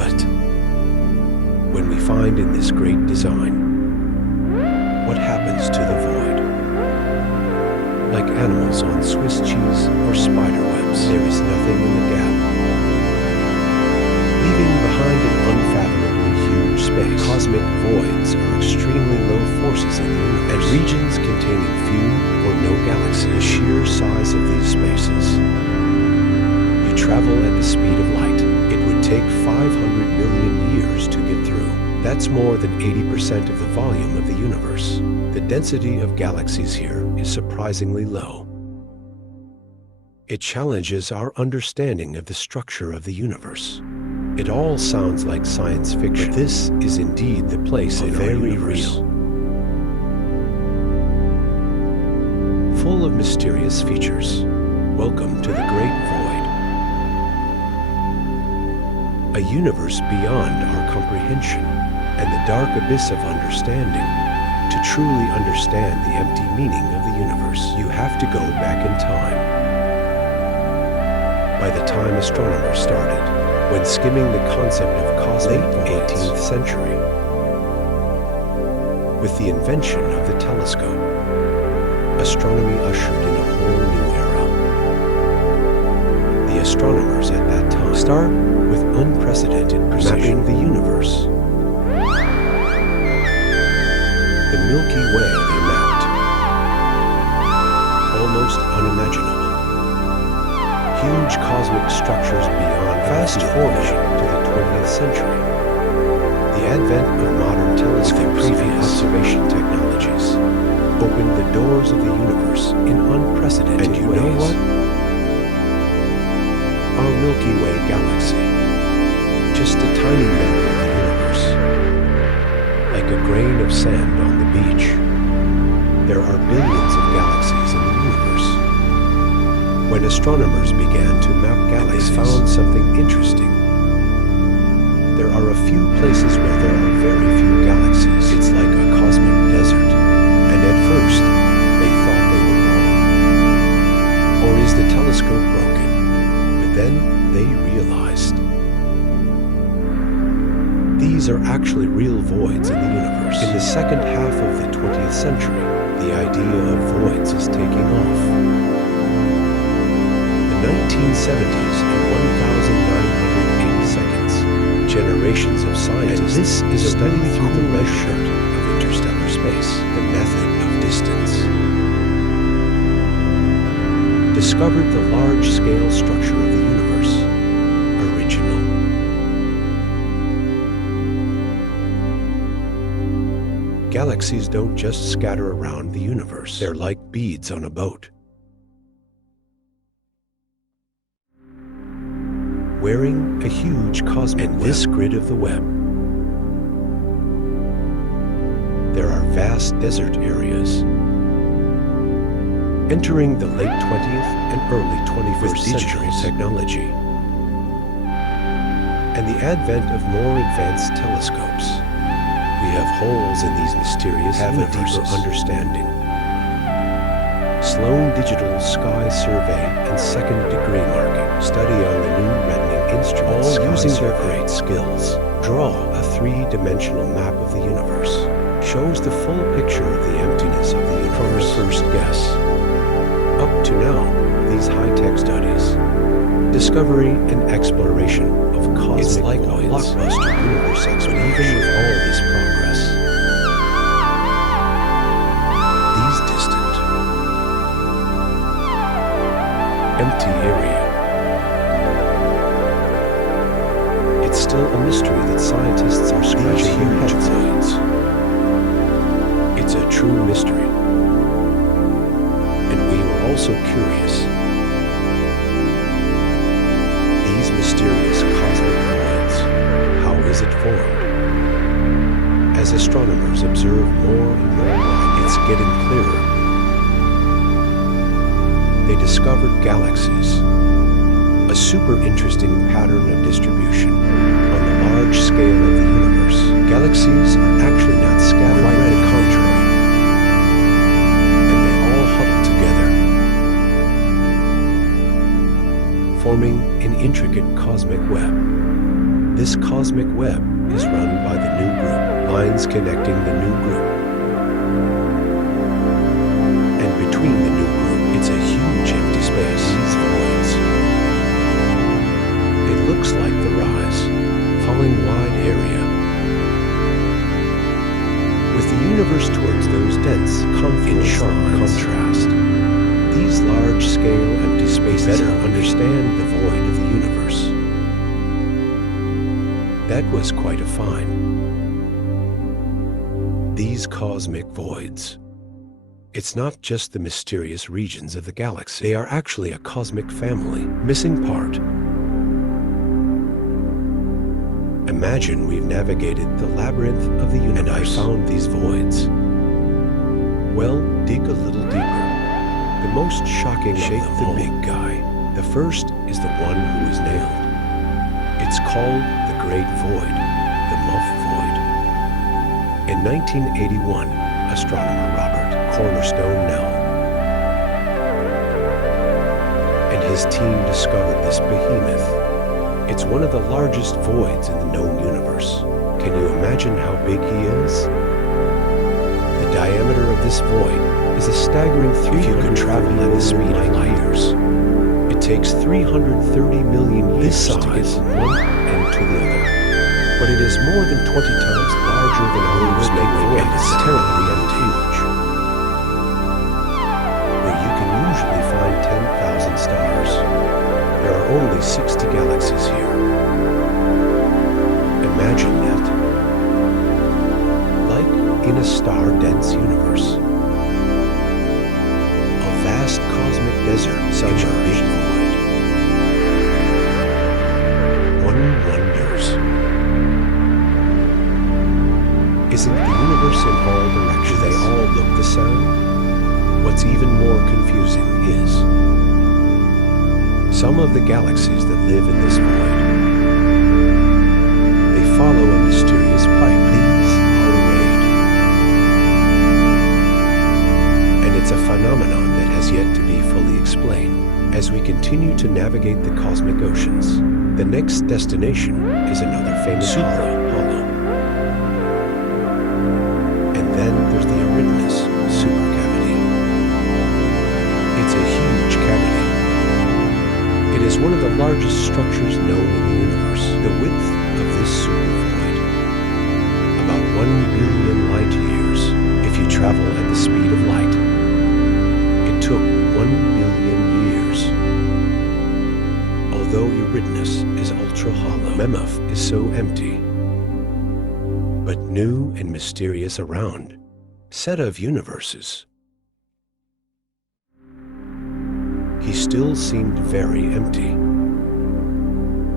But when we find in this great design, what happens to the void? Like animals on Swiss cheese or spider webs, there is nothing in the gap. Leaving behind an unfathomably huge space, cosmic voids are extremely low forces in the universe, and regions containing few or no galaxies. The sheer size of these spaces. You travel at the speed of light. It would take 500 million years to get through. That's more than 80% of the volume of the universe. The density of galaxies here is surprisingly low. It challenges our understanding of the structure of the universe. It all sounds like science fiction, but this is indeed the place in our universe. Full of mysterious features. Welcome to the Great Void. A universe beyond our comprehension and the dark abyss of understanding. To truly understand the empty meaning of the universe, you have to go back in time. By the time astronomers started, when skimming the concept of cosmic late 18th century, with the invention of the telescope, astronomy ushered in a whole new era. The astronomers at that time start with unprecedented precision, mapping the universe. The Milky Way they mapped, almost unimaginable. Huge cosmic structures beyond. Fast forward to the 20th century. The advent of modern telescopes and previous observation technologies opened the doors of the universe in unprecedented ways. And you know what? Our Milky Way galaxy, just a tiny member of the universe, like a grain of sand on the beach. There are billions of galaxies in the universe. When astronomers began to map galaxies, they found something interesting. There are a few places where there are very few galaxies. It's like a cosmic desert. And at first, they thought they were wrong. Or is the telescope broken? But then they realized these are actually real voids in the universe. In the second half of the 20th century, the idea of voids is taking off. The 1970s and 1,980 seconds. Generations of scientists. And this is a study through the measurement of interstellar space, the method of distance. Discovered the large-scale structure of the universe. Original. Galaxies don't just scatter around the universe. They're like beads on a boat. Wearing a huge cosmic web. This grid of the web. There are vast desert areas. Entering the late 20th and early 21st century technology, and the advent of more advanced telescopes, we have holes in these mysterious universes. A deeper understanding. Sloan Digital Sky Survey and second-degree marking. Study on the new reddening instruments. All using their great skills. Draw a three-dimensional map of the universe. Shows the full picture of the emptiness of the universe. First guess. Up to now, these high-tech studies. Discovery and exploration of cosmic voids. It's like a blockbuster universe exploration. Even with all this progress, empty area. It's still a mystery that scientists are scratching their heads on. It's a true mystery. And we were also curious. These mysterious cosmic voids, how is it formed? As astronomers observe more and more light, it's getting clearer. They discovered galaxies, a super interesting pattern of distribution on the large scale of the universe. Galaxies are actually not scattered, quite the contrary, and they all huddle together, forming an intricate cosmic web. This cosmic web is run by the new group, lines connecting the new group. And between the new group, it's a huge empty space, these voids. It looks like the rise, falling wide area. With the universe towards those dense, in sharp contrast, these large-scale empty spaces better understand the void of the universe. That was quite a find. These cosmic voids. It's not just the mysterious regions of the galaxy. They are actually a cosmic family. Missing part. Imagine we've navigated the labyrinth of the universe and I found these voids. Well, dig a little deeper. The most shocking shape the big guy. The first is the one who is nailed. It's called the Great Void, the Muff Void. In 1981, astronomer Robert Cornerstone Nell and his team discovered this behemoth. It's one of the largest voids in the known universe. Can you imagine how big he is? The diameter of this void is a staggering 300. If you could travel at the speed of light, it takes 330 million years to get from one end to the other. But it is more than 20 times larger than our big void. It's terribly and huge. Where you can usually find 10,000 stars, there are only 60 galaxies here. Imagine that. Like in a star-dense universe. A vast cosmic desert, such a big void. One wonders. Isn't the universe in all directions? Do they all look the same? What's even more confusing is some of the galaxies that live in this void, they follow a mysterious pipe. These are arrayed. And it's a phenomenon that has yet to be fully explained. As we continue to navigate the cosmic oceans, the next destination is another famous hollow. And then there's the Eridanus supercavity. It's a huge cavity. It is one of the largest structures known in the universe. The width of this supervoid, about 1 billion light years. If you travel at the speed of light, it took 1 billion years. Although Eridanus is ultra-hollow, Mammoth is so empty, but new and mysterious around. Set of universes. He still seemed very empty.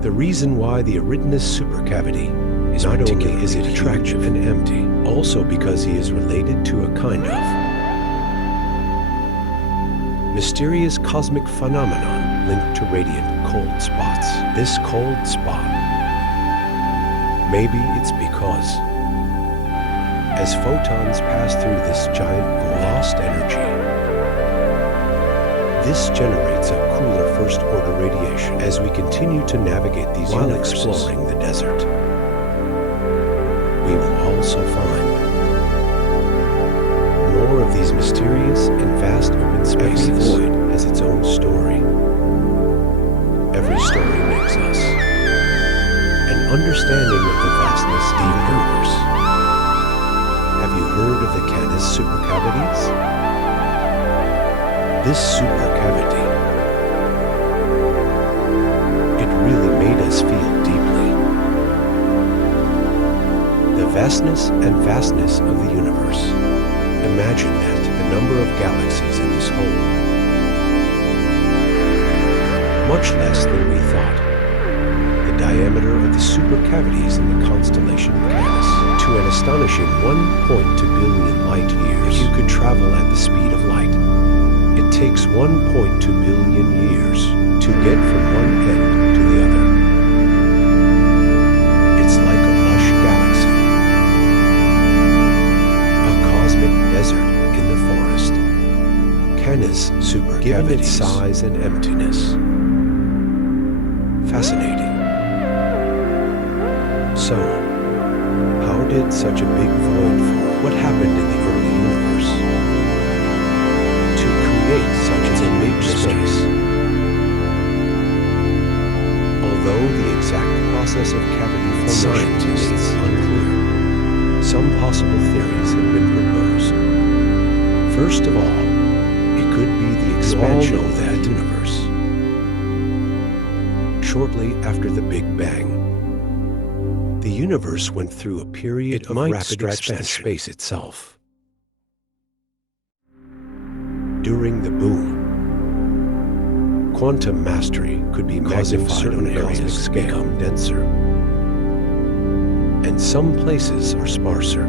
The reason why the Eridanus supercavity is not only is it attractive and empty, also because he is related to a kind of mysterious cosmic phenomenon linked to radiant cold spots. This cold spot, maybe it's because as photons pass through this giant lost energy, this generates a cooler first-order radiation as we continue to navigate these while exploring the desert. We will also find more of these mysterious and vast open spaces. Every void has its own story. Every story makes us an understanding of the vastness of the universe. Have you heard of the Canis supercavities? This supercavity vastness and vastness of the universe. Imagine that the number of galaxies in this whole, much less than we thought. The diameter of the supercavities in the constellation Canis to an astonishing 1.2 billion light years. If you could travel at the speed of light, it takes 1.2 billion years to get from one end to the other. It's like a lush galaxy, a cosmic desert in the forest. Canis supercavities, given its size and emptiness. Fascinating. So, how did such a big void form? What happened in the early universe to create such a big space? Although the exact process of cavity formation remains unclear, some possible theories have been proposed. First of all, it could be the expansion of the universe. Shortly after the Big Bang, the universe went through a period of rapid expansion. Space itself. During the boom, quantum mastery could be magnified on areas to become denser, and some places are sparser.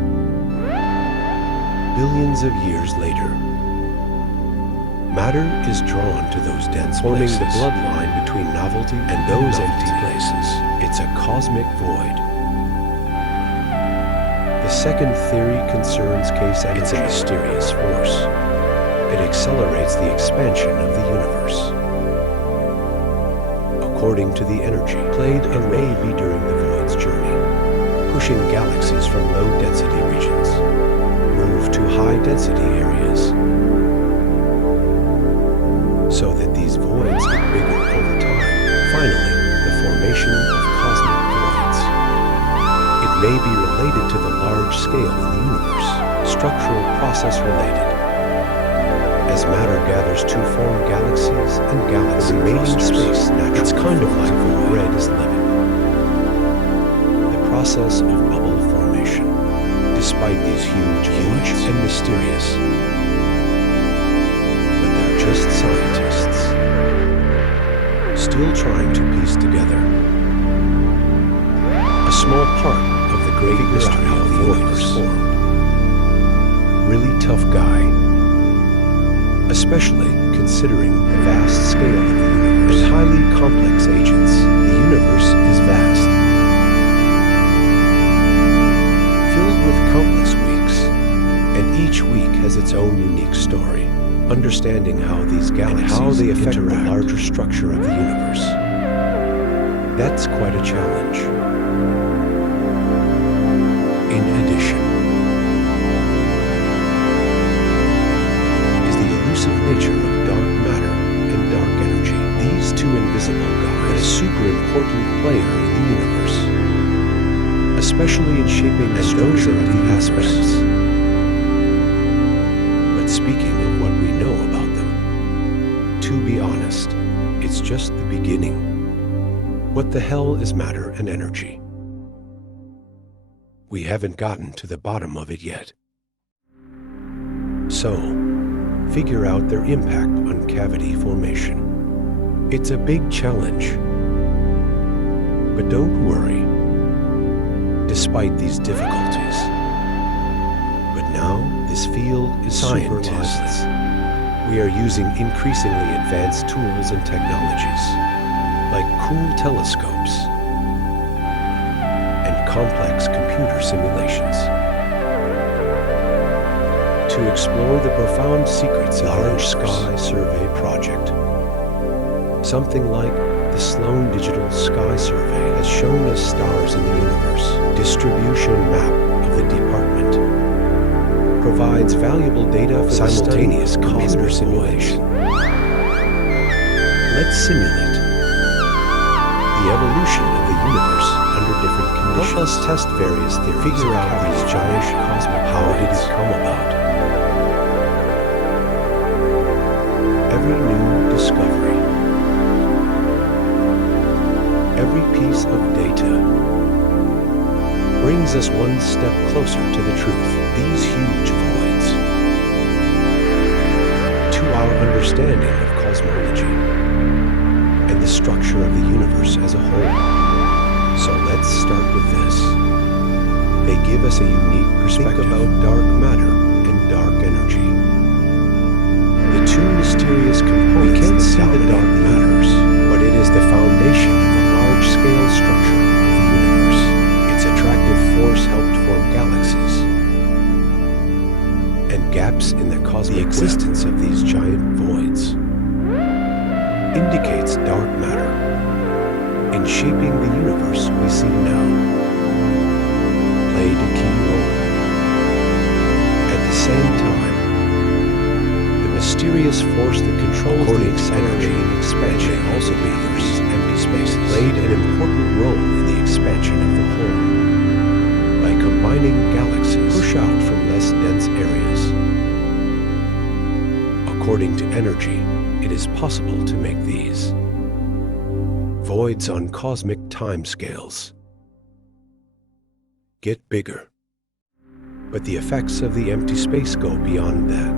Billions of years later, matter is drawn to those dense places, forming the bloodline between novelty and those empty places. It's a cosmic void. The second theory concerns case energy. It's a mysterious force. It accelerates the expansion of the universe. According to the energy, played a maybe during the void's journey, pushing galaxies from low-density regions, move to high-density areas, so that these voids get bigger over time. Finally, the formation of cosmic voids. It may be related to the large scale in the universe, structural process related. As matter gathers to form galaxies and galaxy space naturally, it's kind of like when bread is leavened. The process of bubble formation, despite these huge and mysterious, just scientists, still trying to piece together a small part of the great mystery of the universe formed. Really tough guy, especially considering the vast scale of the universe and highly complex agents. The universe is vast, filled with countless weeks, and each week has its own unique story. Understanding how these galaxies and how they affect the larger structure of the universe. That's quite a challenge. In addition, is the elusive nature of dark matter and dark energy. These two invisible guys are a super important player in the universe, especially in shaping the structure of the aspects. But speaking of what we know about them, to be honest, it's just the beginning. What the hell is matter and energy? We haven't gotten to the bottom of it yet. So, figure out their impact on cavity formation. It's a big challenge. But don't worry, despite these difficulties. But now, this field is scientists. We are using increasingly advanced tools and technologies, like cool telescopes and complex computer simulations, to explore the profound secrets of the Large Sky Survey project. Something like the Sloan Digital Sky Survey has shown us stars in the universe. Distribution map of the department provides valuable data for simultaneous computer simulation. Let's simulate the evolution of the universe under different conditions. Help us test various theories. Figure out these giant cosmic how did it come about. Every new discovery, every piece of data brings us one step closer to the truth. These huge voids, to our understanding of cosmology and the structure of the universe as a whole. So let's start with this. They give us a unique perspective about dark matter and dark energy. The two mysterious components. We can't see the dark matters, but it is the foundation of the large-scale structure of the universe. Its attractive force helped form galaxies and gaps in the cosmic web. The existence of these giant voids indicates dark matter in shaping the universe we see now. Played a key role. At the same time, the mysterious force that controls the energy and expansion also universe's empty spaces played an important role in the expansion of the whole. By combining galaxies, push out from less dense areas. According to energy, it is possible to make these voids on cosmic timescales get bigger. But the effects of the empty space go beyond that.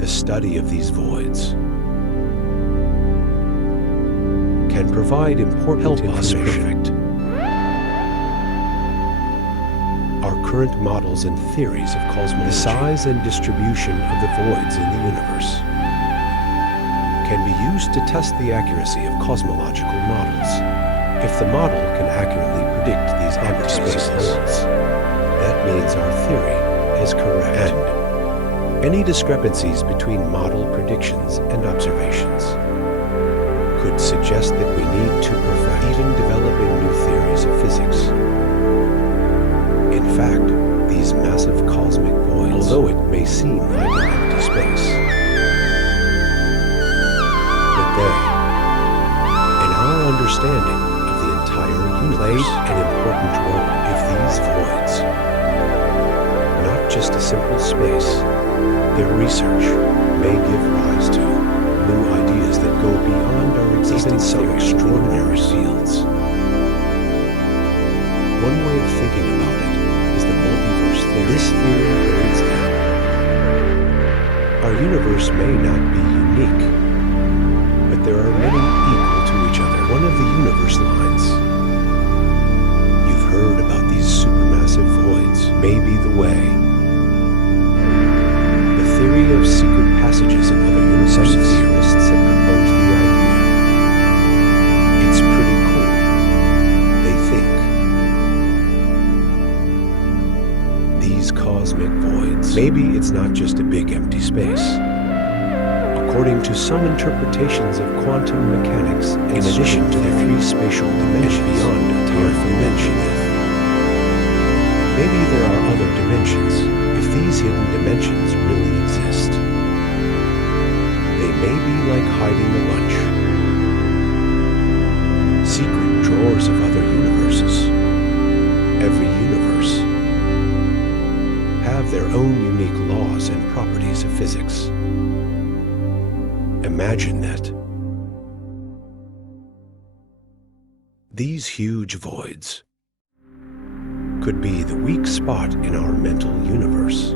The study of these voids can provide important information. Our current models and theories of cosmology, the size and distribution of the voids in the universe, can be used to test the accuracy of cosmological models. If the model can accurately predict these empty spaces, that means our theory is correct. And any discrepancies between model predictions and observations could suggest that we need to perfect even developing new theories of physics. In fact, these massive cosmic voids, although it may seem like an empty space, but they, in our understanding of the entire universe, played an important role. If these voids, not just a simple space, their research may give rise to new ideas that go beyond our existing extraordinary fields. One way of thinking about it is the multiverse theory. This theory holds that our universe may not be unique, but there are many equal to each other. One of the universe lines you've heard about these supermassive voids may be the way. The theory of secret passages in other universes. Some theorists have proposed the idea. It's pretty cool, they think. These cosmic voids. Maybe it's not just a big empty space. According to some interpretations of quantum mechanics, in addition to the three spatial dimensions beyond a dimension, maybe there are other dimensions. If these hidden dimensions really exist, they may be like hiding a lunch. Secret drawers of other universes. Every universe have their own unique laws and properties of physics. Imagine that. These huge voids could be the weak spot in our mental universe.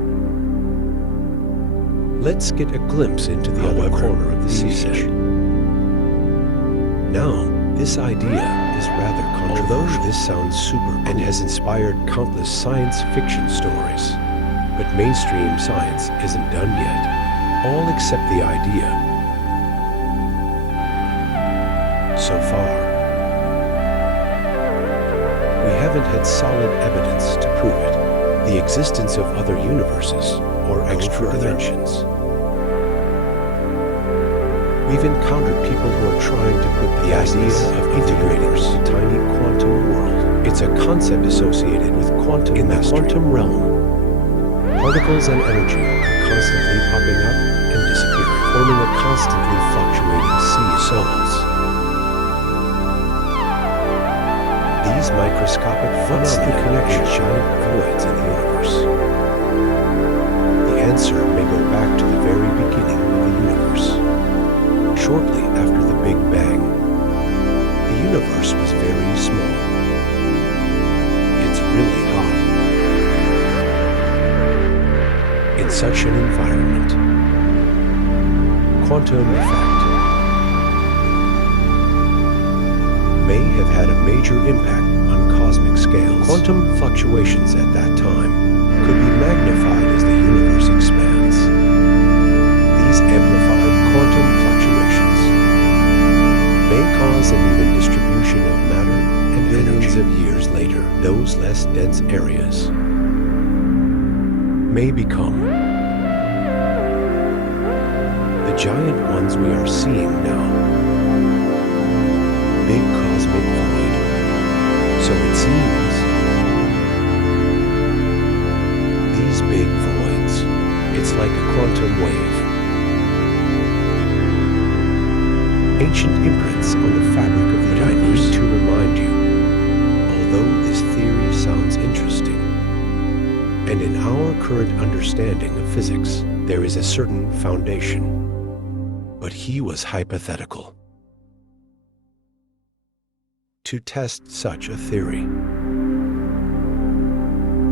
Let's get a glimpse into the other corner of the siege. Now, this idea is rather controversial. Although this sounds super cool and has inspired countless science fiction stories, but mainstream science isn't done yet, all except the idea. So far, we haven't had solid evidence to prove it. The existence of other universes or extra dimensions. We've encountered people who are trying to put the idea of integrating a tiny quantum world. It's a concept associated with quantum in the quantum realm. Particles and energy are constantly popping up and disappearing, forming a constantly fluctuating sea of souls. These microscopic phenomena connection giant voids in the universe. The answer may go back to the very beginning of the universe. Shortly after the Big Bang, the universe was very small. really hot. In such an environment, quantum effect may have had a major impact on cosmic scales. Quantum fluctuations at that time could be magnified as the universe expands. These amplified quantum fluctuations may cause an even distribution of matter and billions of years later. Those less dense areas may become the giant ones we are seeing now. Big cosmic void. So it seems these big voids, it's like a quantum wave. Ancient imprints on the fabric of the universe. I need to remind you, although this theory sounds interesting, and in our current understanding of physics, there is a certain foundation, but he was hypothetical. To test such a theory,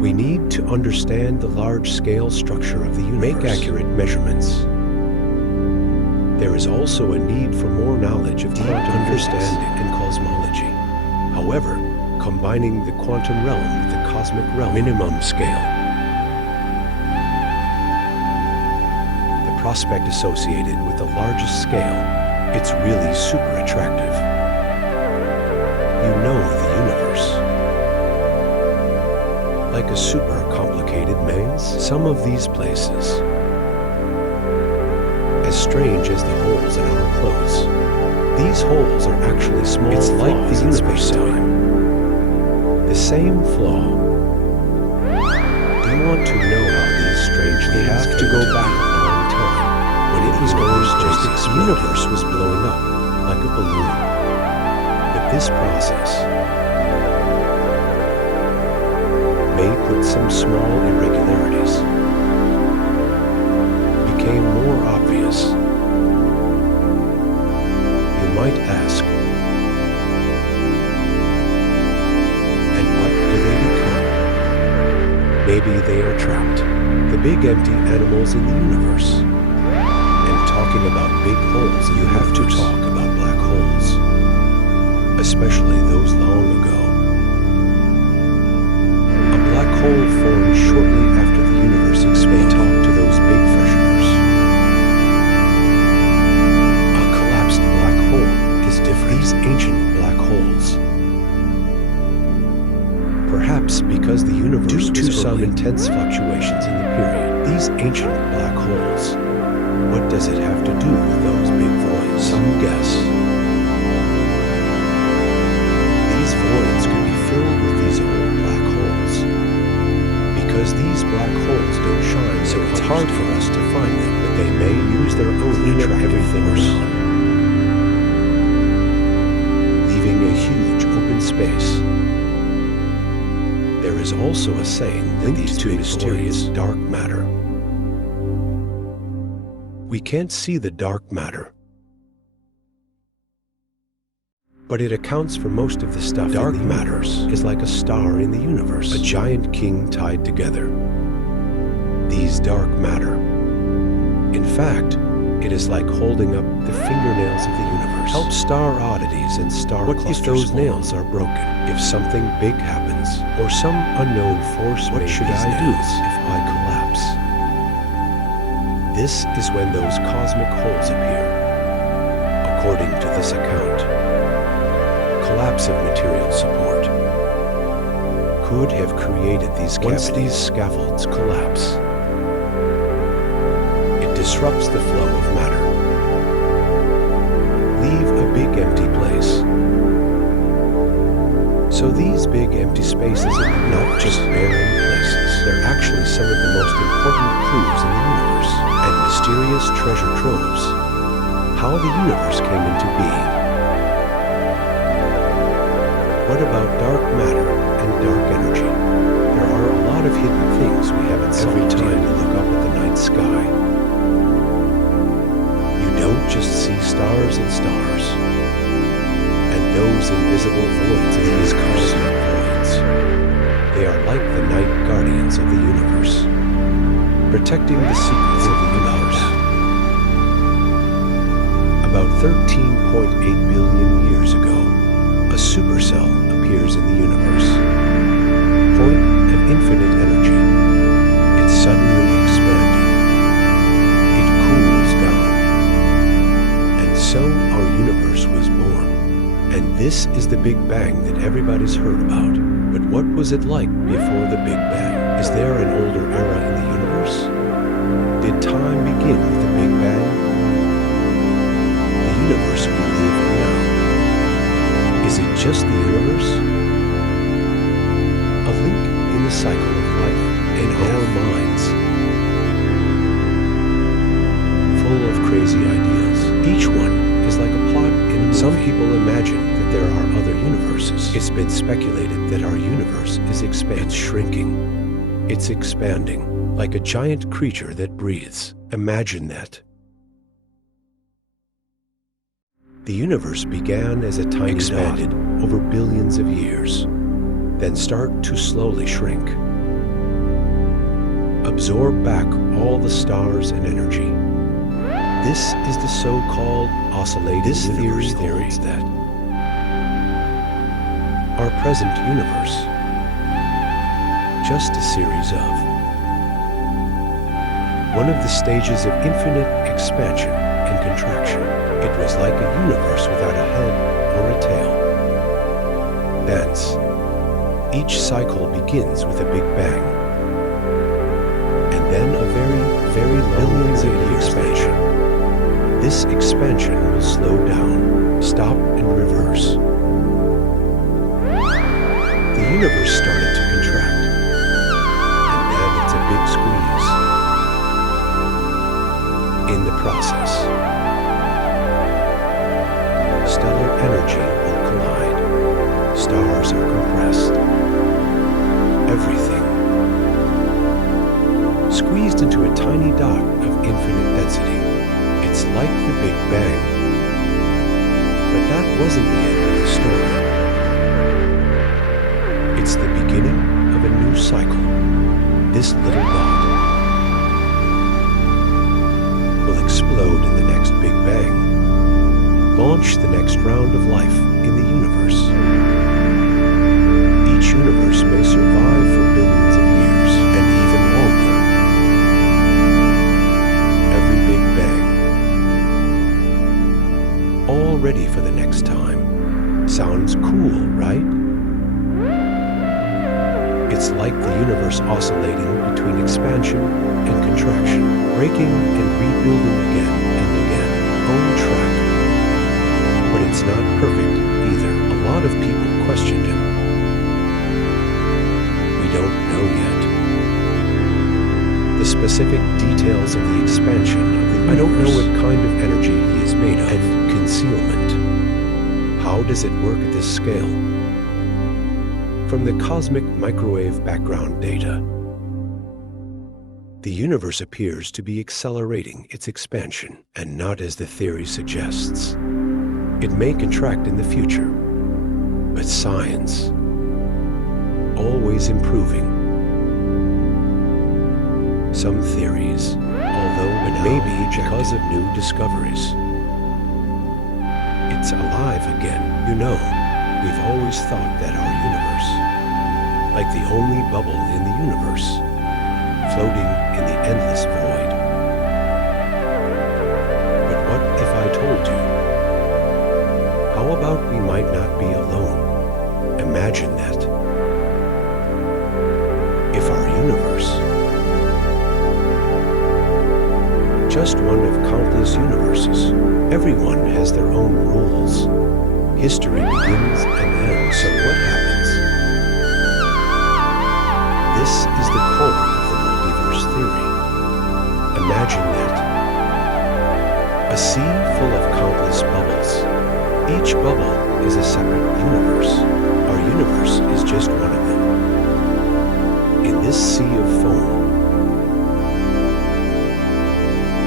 we need to understand the large-scale structure of the universe, make accurate measurements. There is also a need for more knowledge of quantum understanding and cosmology. However, combining the quantum realm with the cosmic realm minimum scale, the prospect associated with the largest scale, it's really super attractive. You know the universe. Like a super complicated maze, some of these places, as strange as the holes in our clothes, these holes are actually small. It's like the universe time. The same flaw. Do you want to know how these strange things have to go back a long time? When it was going just the universe was blowing up like a balloon. But this process may put some small irregularities, became more obvious. You might ask, and what do they become? Maybe they are trapped, the big empty animals in the universe. And talking about big holes, you have to talk about black holes, especially those long ago. A black hole formed shortly after the universe expanded. Talk to those big fresheners. A collapsed black hole is different. These ancient black holes. Perhaps because the universe due to some intense fluctuations in the period. These ancient black holes. What does it have to do with those big voids? Some guess. These voids could be filled with these old black holes. Because these black holes don't shine, so it's hard for us to find them, but they may use their own to trap everything around, leaving a huge open space. There is also a saying that these two mysterious dark matter. We can't see the dark matter, but it accounts for most of the stuff. Dark matter is like a star in the universe, a giant king tied together. These dark matter. In fact, it is like holding up the fingernails of the universe. Help star oddities and star clusters. What if those nails are broken? If something big happens, or some unknown force, what should I do if I collapse? This is when those cosmic holes appear. According to this account, collapse of material support could have created these cavities. Once these scaffolds collapse, it disrupts the flow of matter. Leave a big empty place. So these big empty spaces are not just barren places. They're actually some of the most important clues in the universe and mysterious treasure troves. How the universe came into being. What about dark matter and dark energy? There are a lot of hidden things we haven't solved every time you look up at the night sky. You don't just see stars and stars, and those invisible voids, these cosmic voids. They are like the night guardians of the universe, protecting the secrets of the universe. About 13.8 billion years ago, a supercell appears in the universe. Point of infinite energy. It suddenly expanded. It cools down. And so our universe was born. And this is the Big Bang that everybody's heard about. But what was it like before the Big Bang? Is there an older era in the universe? Did time begin with the Big Bang? The universe we live in now. Is it just the universe? A link in the cycle of life in our minds. Full of crazy ideas. Each one is like a plot in a movie. Some people imagine that there are other universes. It's been speculated that our universe is expanding. It's shrinking. It's expanding, like a giant creature that breathes. Imagine that. The universe began as a tiny expanded dot over billions of years, then start to slowly shrink. Absorb back all the stars and energy. This is the so-called oscillating universe. This theory holds that our present universe, just a series of one of the stages of infinite expansion and contraction. It was like a universe without a head or a tail. Thence, each cycle begins with a Big Bang, and then a very, very billions of year expansion. This expansion will slow down, stop, and reverse. The universe started to contract, and then it's a big squeeze. In the process, stellar energy will collide. Stars are compressed. Everything squeezed into a tiny dot of infinite density. It's like the Big Bang. But that wasn't the end of the story. It's the beginning of a new cycle. This little dot will explode in the next Big Bang. Launch the next round of life in the universe. Each universe may survive for billions of years and even longer. Every Big Bang. All ready for the next time. Sounds cool, right? It's like the universe oscillating between expansion and contraction, breaking and rebuilding again and again, on track. But it's not perfect either. A lot of people questioned him. We don't know yet. The specific details of the expansion of the universe. I don't know what kind of energy he is made of. And concealment. How does it work at this scale? From the cosmic microwave background data, the universe appears to be accelerating its expansion, and not as the theory suggests. It may contract in the future, but science, always improving. Some theories, although it may be because of new discoveries. It's alive again. You know, we've always thought that our universe, like the only bubble in the universe, floating in the endless void. But what if I told you? How about we might not be alone? Imagine that. If our universe, just one of countless universes, everyone has their own rules. History begins and ends. So what happens? This is the core of the multiverse theory. Imagine that. A sea full of countless bubbles. Each bubble is a separate universe. Our universe is just one of them. In this sea of foam,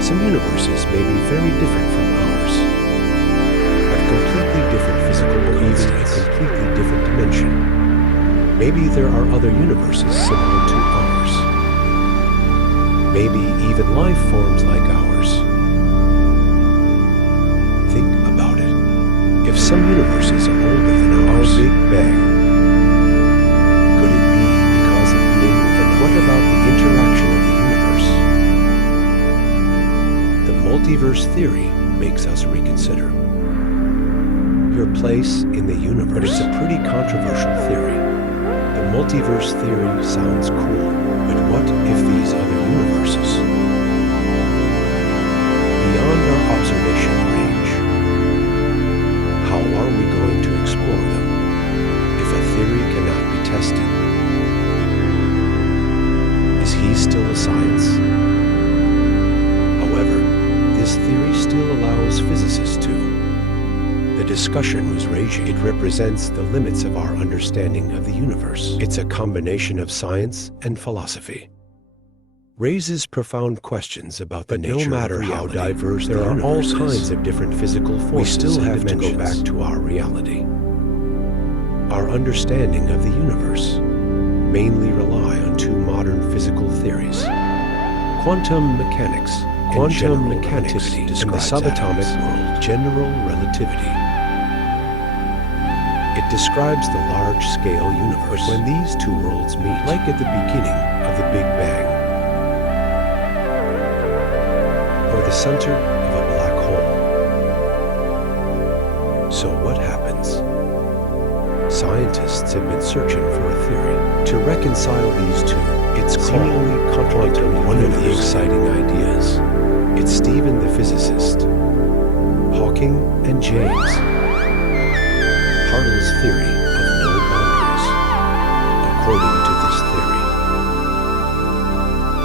some universes may be very different from ours, have completely different physical or even a completely different dimension. Maybe there are other universes similar to ours. Maybe even life forms like ours. Think about it. If some universes are older than our Big Bang, could it be because of being within? What about the interaction of the universe? The multiverse theory makes us reconsider your place in the universe. But it's a pretty controversial theory. The multiverse theory sounds cool, but what if these other universes, beyond our observation range, how are we going to explore them if a theory cannot be tested? Is he still a science? However, this theory still allows physicists to. The discussion was raging. It represents the limits of our understanding of the universe. It's a combination of science and philosophy. Raises profound questions about the nature of reality. No matter how diverse there are all kinds of different physical forces, we still have to go back to our reality. Our understanding of the universe mainly rely on two modern physical theories: quantum mechanics and the subatomic world, general relativity. It describes the large-scale universe when these two worlds meet, like at the beginning of the Big Bang, or the center of a black hole. So what happens? Scientists have been searching for a theory to reconcile these two. It's seemingly contradictory. One of the exciting ideas. It's Stephen the physicist, Hawking, and James Hartle's theory of no boundaries. According to this theory,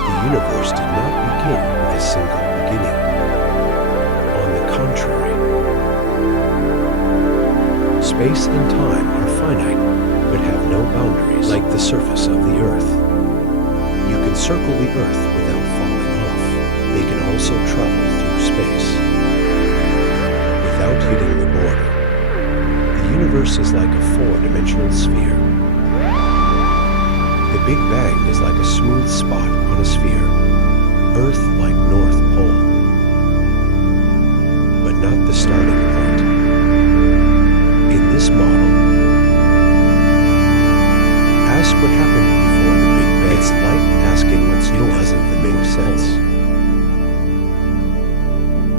the universe did not begin with a single beginning. On the contrary, space and time are finite, but have no boundaries, like the surface of the Earth. You can circle the Earth without falling off. They can also travel through space without hitting the border. The universe is like a four-dimensional sphere. The Big Bang is like a smooth spot on a sphere, Earth like North Pole, but not the starting point. In this model, ask what happened before the Big Bang. It's like asking what's north. It doesn't make sense.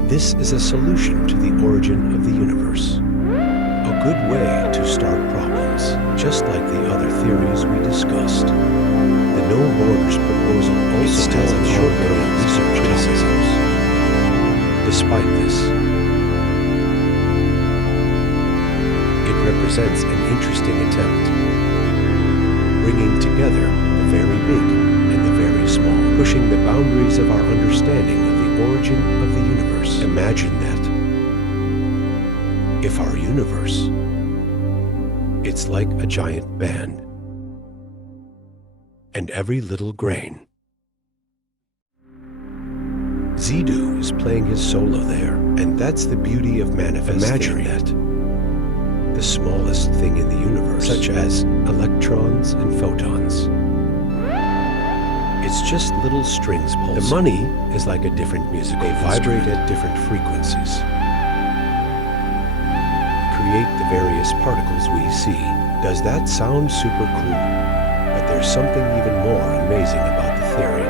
This is a solution to the origin of the universe. A good way to start problems, just like the other theories we discussed. The no borders proposal also has a short-term research mechanisms. Despite this, it represents an interesting attempt, bringing together the very big and the very small, pushing the boundaries of our understanding of the origin of the universe. Imagine that. If our universe, it's like a giant band, and every little grain. Zidu is playing his solo there, and that's the beauty of manifest. Imagine that. The smallest thing in the universe, such as electrons and photons. It's just little strings pulsing. The money is like a different musical. They vibrate at different frequencies. Create the various particles we see. Does that sound super cool? But there's something even more amazing about the theory.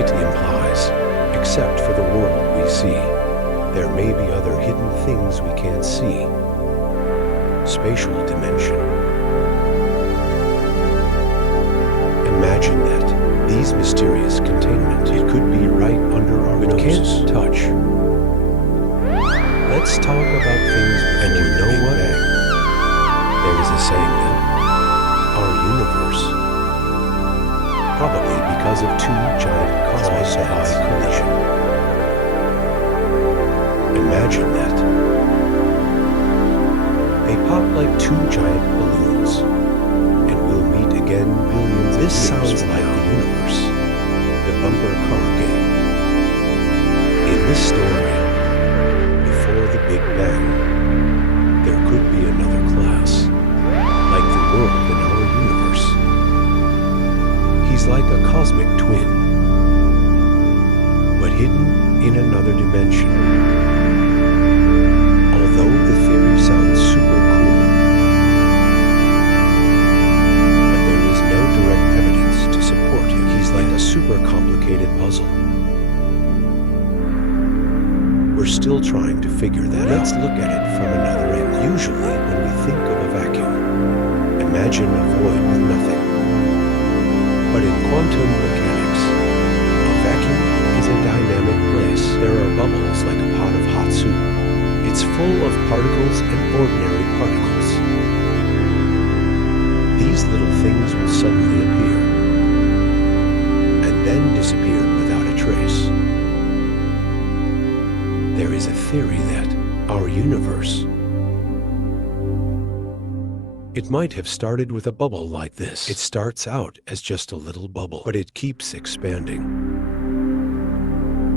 It implies, except for the world we see, there may be other hidden things we can't see. Spatial dimension. Imagine that. These mysterious containment, it could be right under our noses. Can't touch. Let's talk about things. And you know what? There is a saying that our universe, probably because of two giant cosmic collision. Imagine that. They pop like two giant balloons, and we'll meet again billions of years. This sounds like the universe, the bumper car game. In this story, before the Big Bang, there could be another class, like the world in our universe. complicated puzzle. We're still trying to figure that out. Let's look at it from another angle. Usually, when we think of a vacuum, imagine a void with nothing. But in quantum mechanics, a vacuum is a dynamic place. There are bubbles like a pot of hot soup. It's full of particles and ordinary particles. These little things will suddenly appear, and then disappear without a trace. There is a theory that our universe, it might have started with a bubble like this. It starts out as just a little bubble, but it keeps expanding.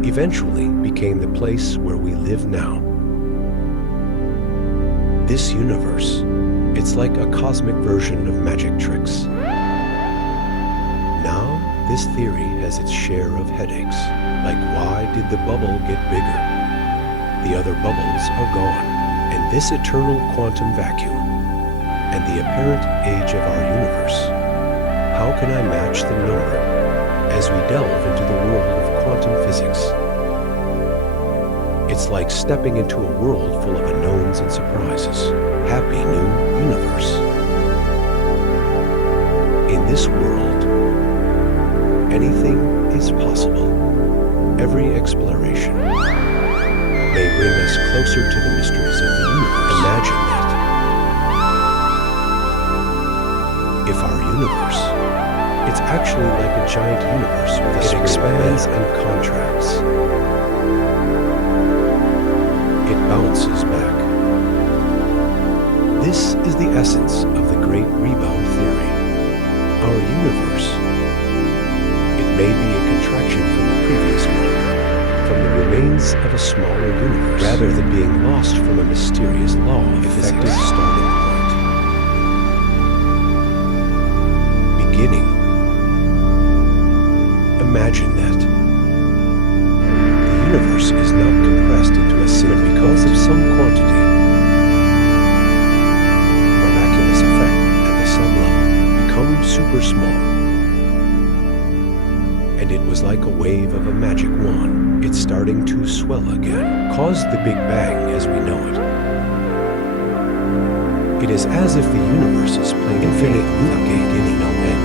Eventually became the place where we live now. This universe, it's like a cosmic version of magic tricks. Now, this theory has its share of headaches, like why did the bubble get bigger? The other bubbles are gone, and this eternal quantum vacuum, and the apparent age of our universe. How can I match the number as we delve into the world of quantum physics? It's like stepping into a world full of unknowns and surprises. Happy new universe. In this world, anything is possible. Every exploration may bring us closer to the mysteries of the universe. Imagine that. If our universe, it's actually like a giant universe with it expands and contracts. It bounces back. This is the essence of the Great Rebound Theory. Our universe, it may be a contraction from the previous one, from the remains of a smaller universe, rather than being lost from a mysterious law of effective starting point. Beginning. Imagine that. The universe is not compressed into a single because of some quantity. Miraculous effect at the sublevel become super small. And it was like a wave of a magic wand. It's starting to swell again, caused the Big Bang as we know it. It is as if the universe is playing infinite loop beginning no end.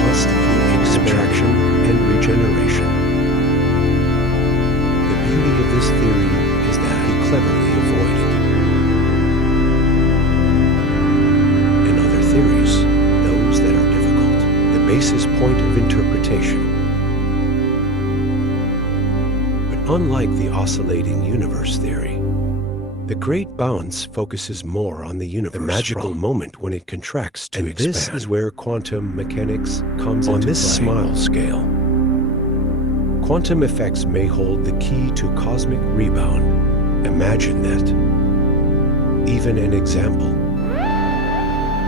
Constantly extraction and regeneration. The beauty of this theory is that he cleverly avoided. In other theories, those that are difficult, the basis point of interpretation. Unlike the oscillating universe theory, the great bounce focuses more on the universe, the magical moment when it contracts to expand. This is where quantum mechanics comes into play. On this small scale, quantum effects may hold the key to cosmic rebound. Imagine that. Even an example.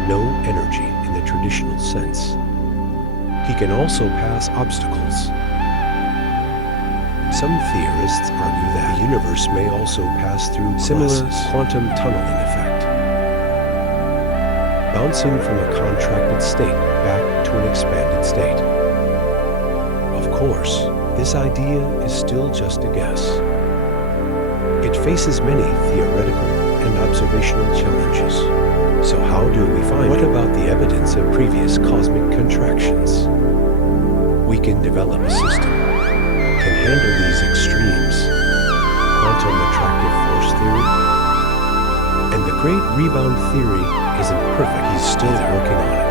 No energy in the traditional sense. He can also pass obstacles. Some theorists argue that the universe may also pass through similar quantum tunneling effect, bouncing from a contracted state back to an expanded state. Of course, this idea is still just a guess. It faces many theoretical and observational challenges. So how do we find it? What about the evidence of previous cosmic contractions? We can develop a system can handle these extremes, quantum attractive force theory, and the Great Rebound Theory isn't perfect. He's still working on it.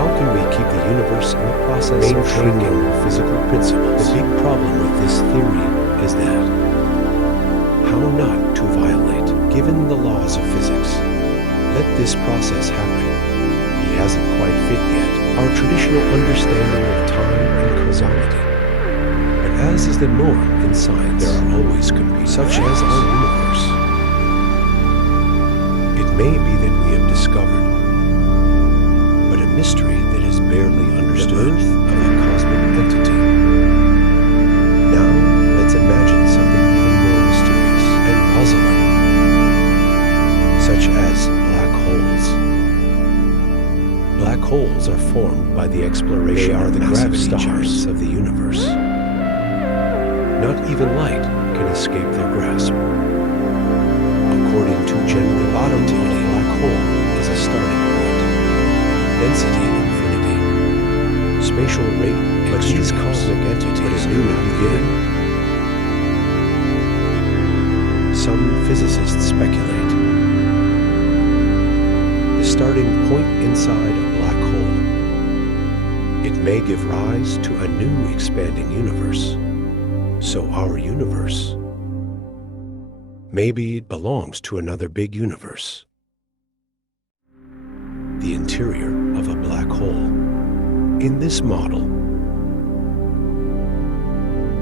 How can we keep the universe in the process maintaining physical principles? The big problem with this theory is that how not to violate, given the laws of physics. Let this process happen. He hasn't quite fit yet our traditional understanding of time and causality. As is the norm in science, there are always competing, such as our universe. It may be that we have discovered, but a mystery that is barely understood, the birth of a cosmic entity. Now, let's imagine something even more mysterious and puzzling, such as black holes. Black holes are formed by the exploration of the gravity stars of the universe. Not even light can escape their grasp. According to the bottom of a black hole is a starting point. Density infinity. Spatial rate, but these cosmic entities do not begin. Some physicists speculate. The starting point inside a black hole. It may give rise to a new expanding universe. So our universe, maybe it belongs to another big universe. The interior of a black hole. In this model,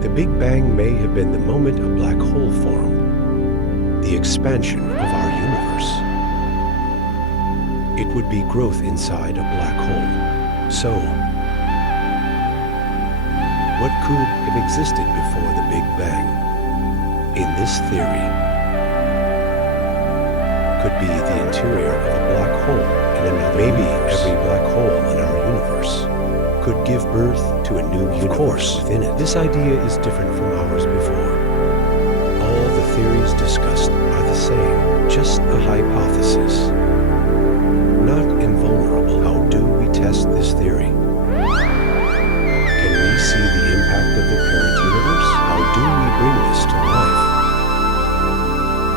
the Big Bang may have been the moment a black hole formed, the expansion of our universe. It would be growth inside a black hole. So, what could have existed before the Big Bang? In this theory, could be the interior of a black hole in another Maybe universe. Every black hole in our universe could give birth to a new universe within it. This idea is different from ours before. All the theories discussed are the same, just a hypothesis. Not invulnerable. How do we test this theory? Can we see the impact of the parent universe? How do we bring this to life?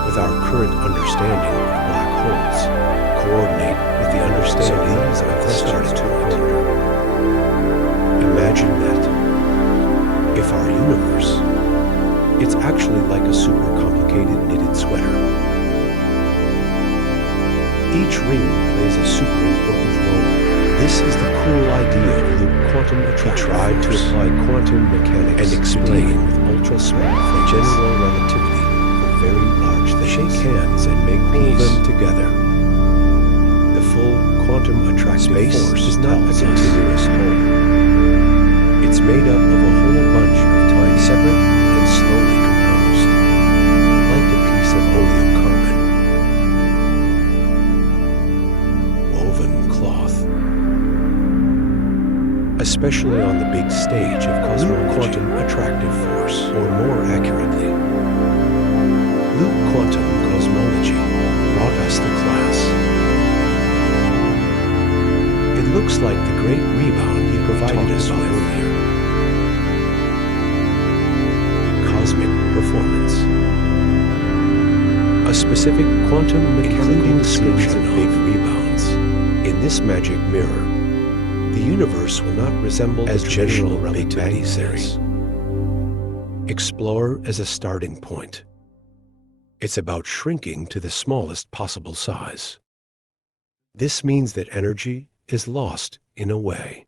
With our current understanding of black holes, coordinate with the understanding of the starting point. Imagine that if our universe, it's actually like a super complicated knitted sweater. Each ring plays a super important role. This is the cool idea of the quantum attraction. He tried to apply quantum mechanics and explain with ultra small general relativity for very large things. Shake hands and make peace. Pull them together. The full quantum attractive force is not a continuous whole. It's made up of a whole bunch of tiny, separate and slowly composed, like a piece of oleocarbon. Woven cloth. Especially on the big stage of cosmology, quantum attractive force, or more accurately, Luke quantum cosmology brought us the class. It looks like the great rebound he provided us with earlier. Cosmic performance. A specific quantum mechanical description of big rebounds. In this magic mirror, the universe will not resemble as general relativity says. Explore as a starting point. It's about shrinking to the smallest possible size. This means that energy is lost in a way.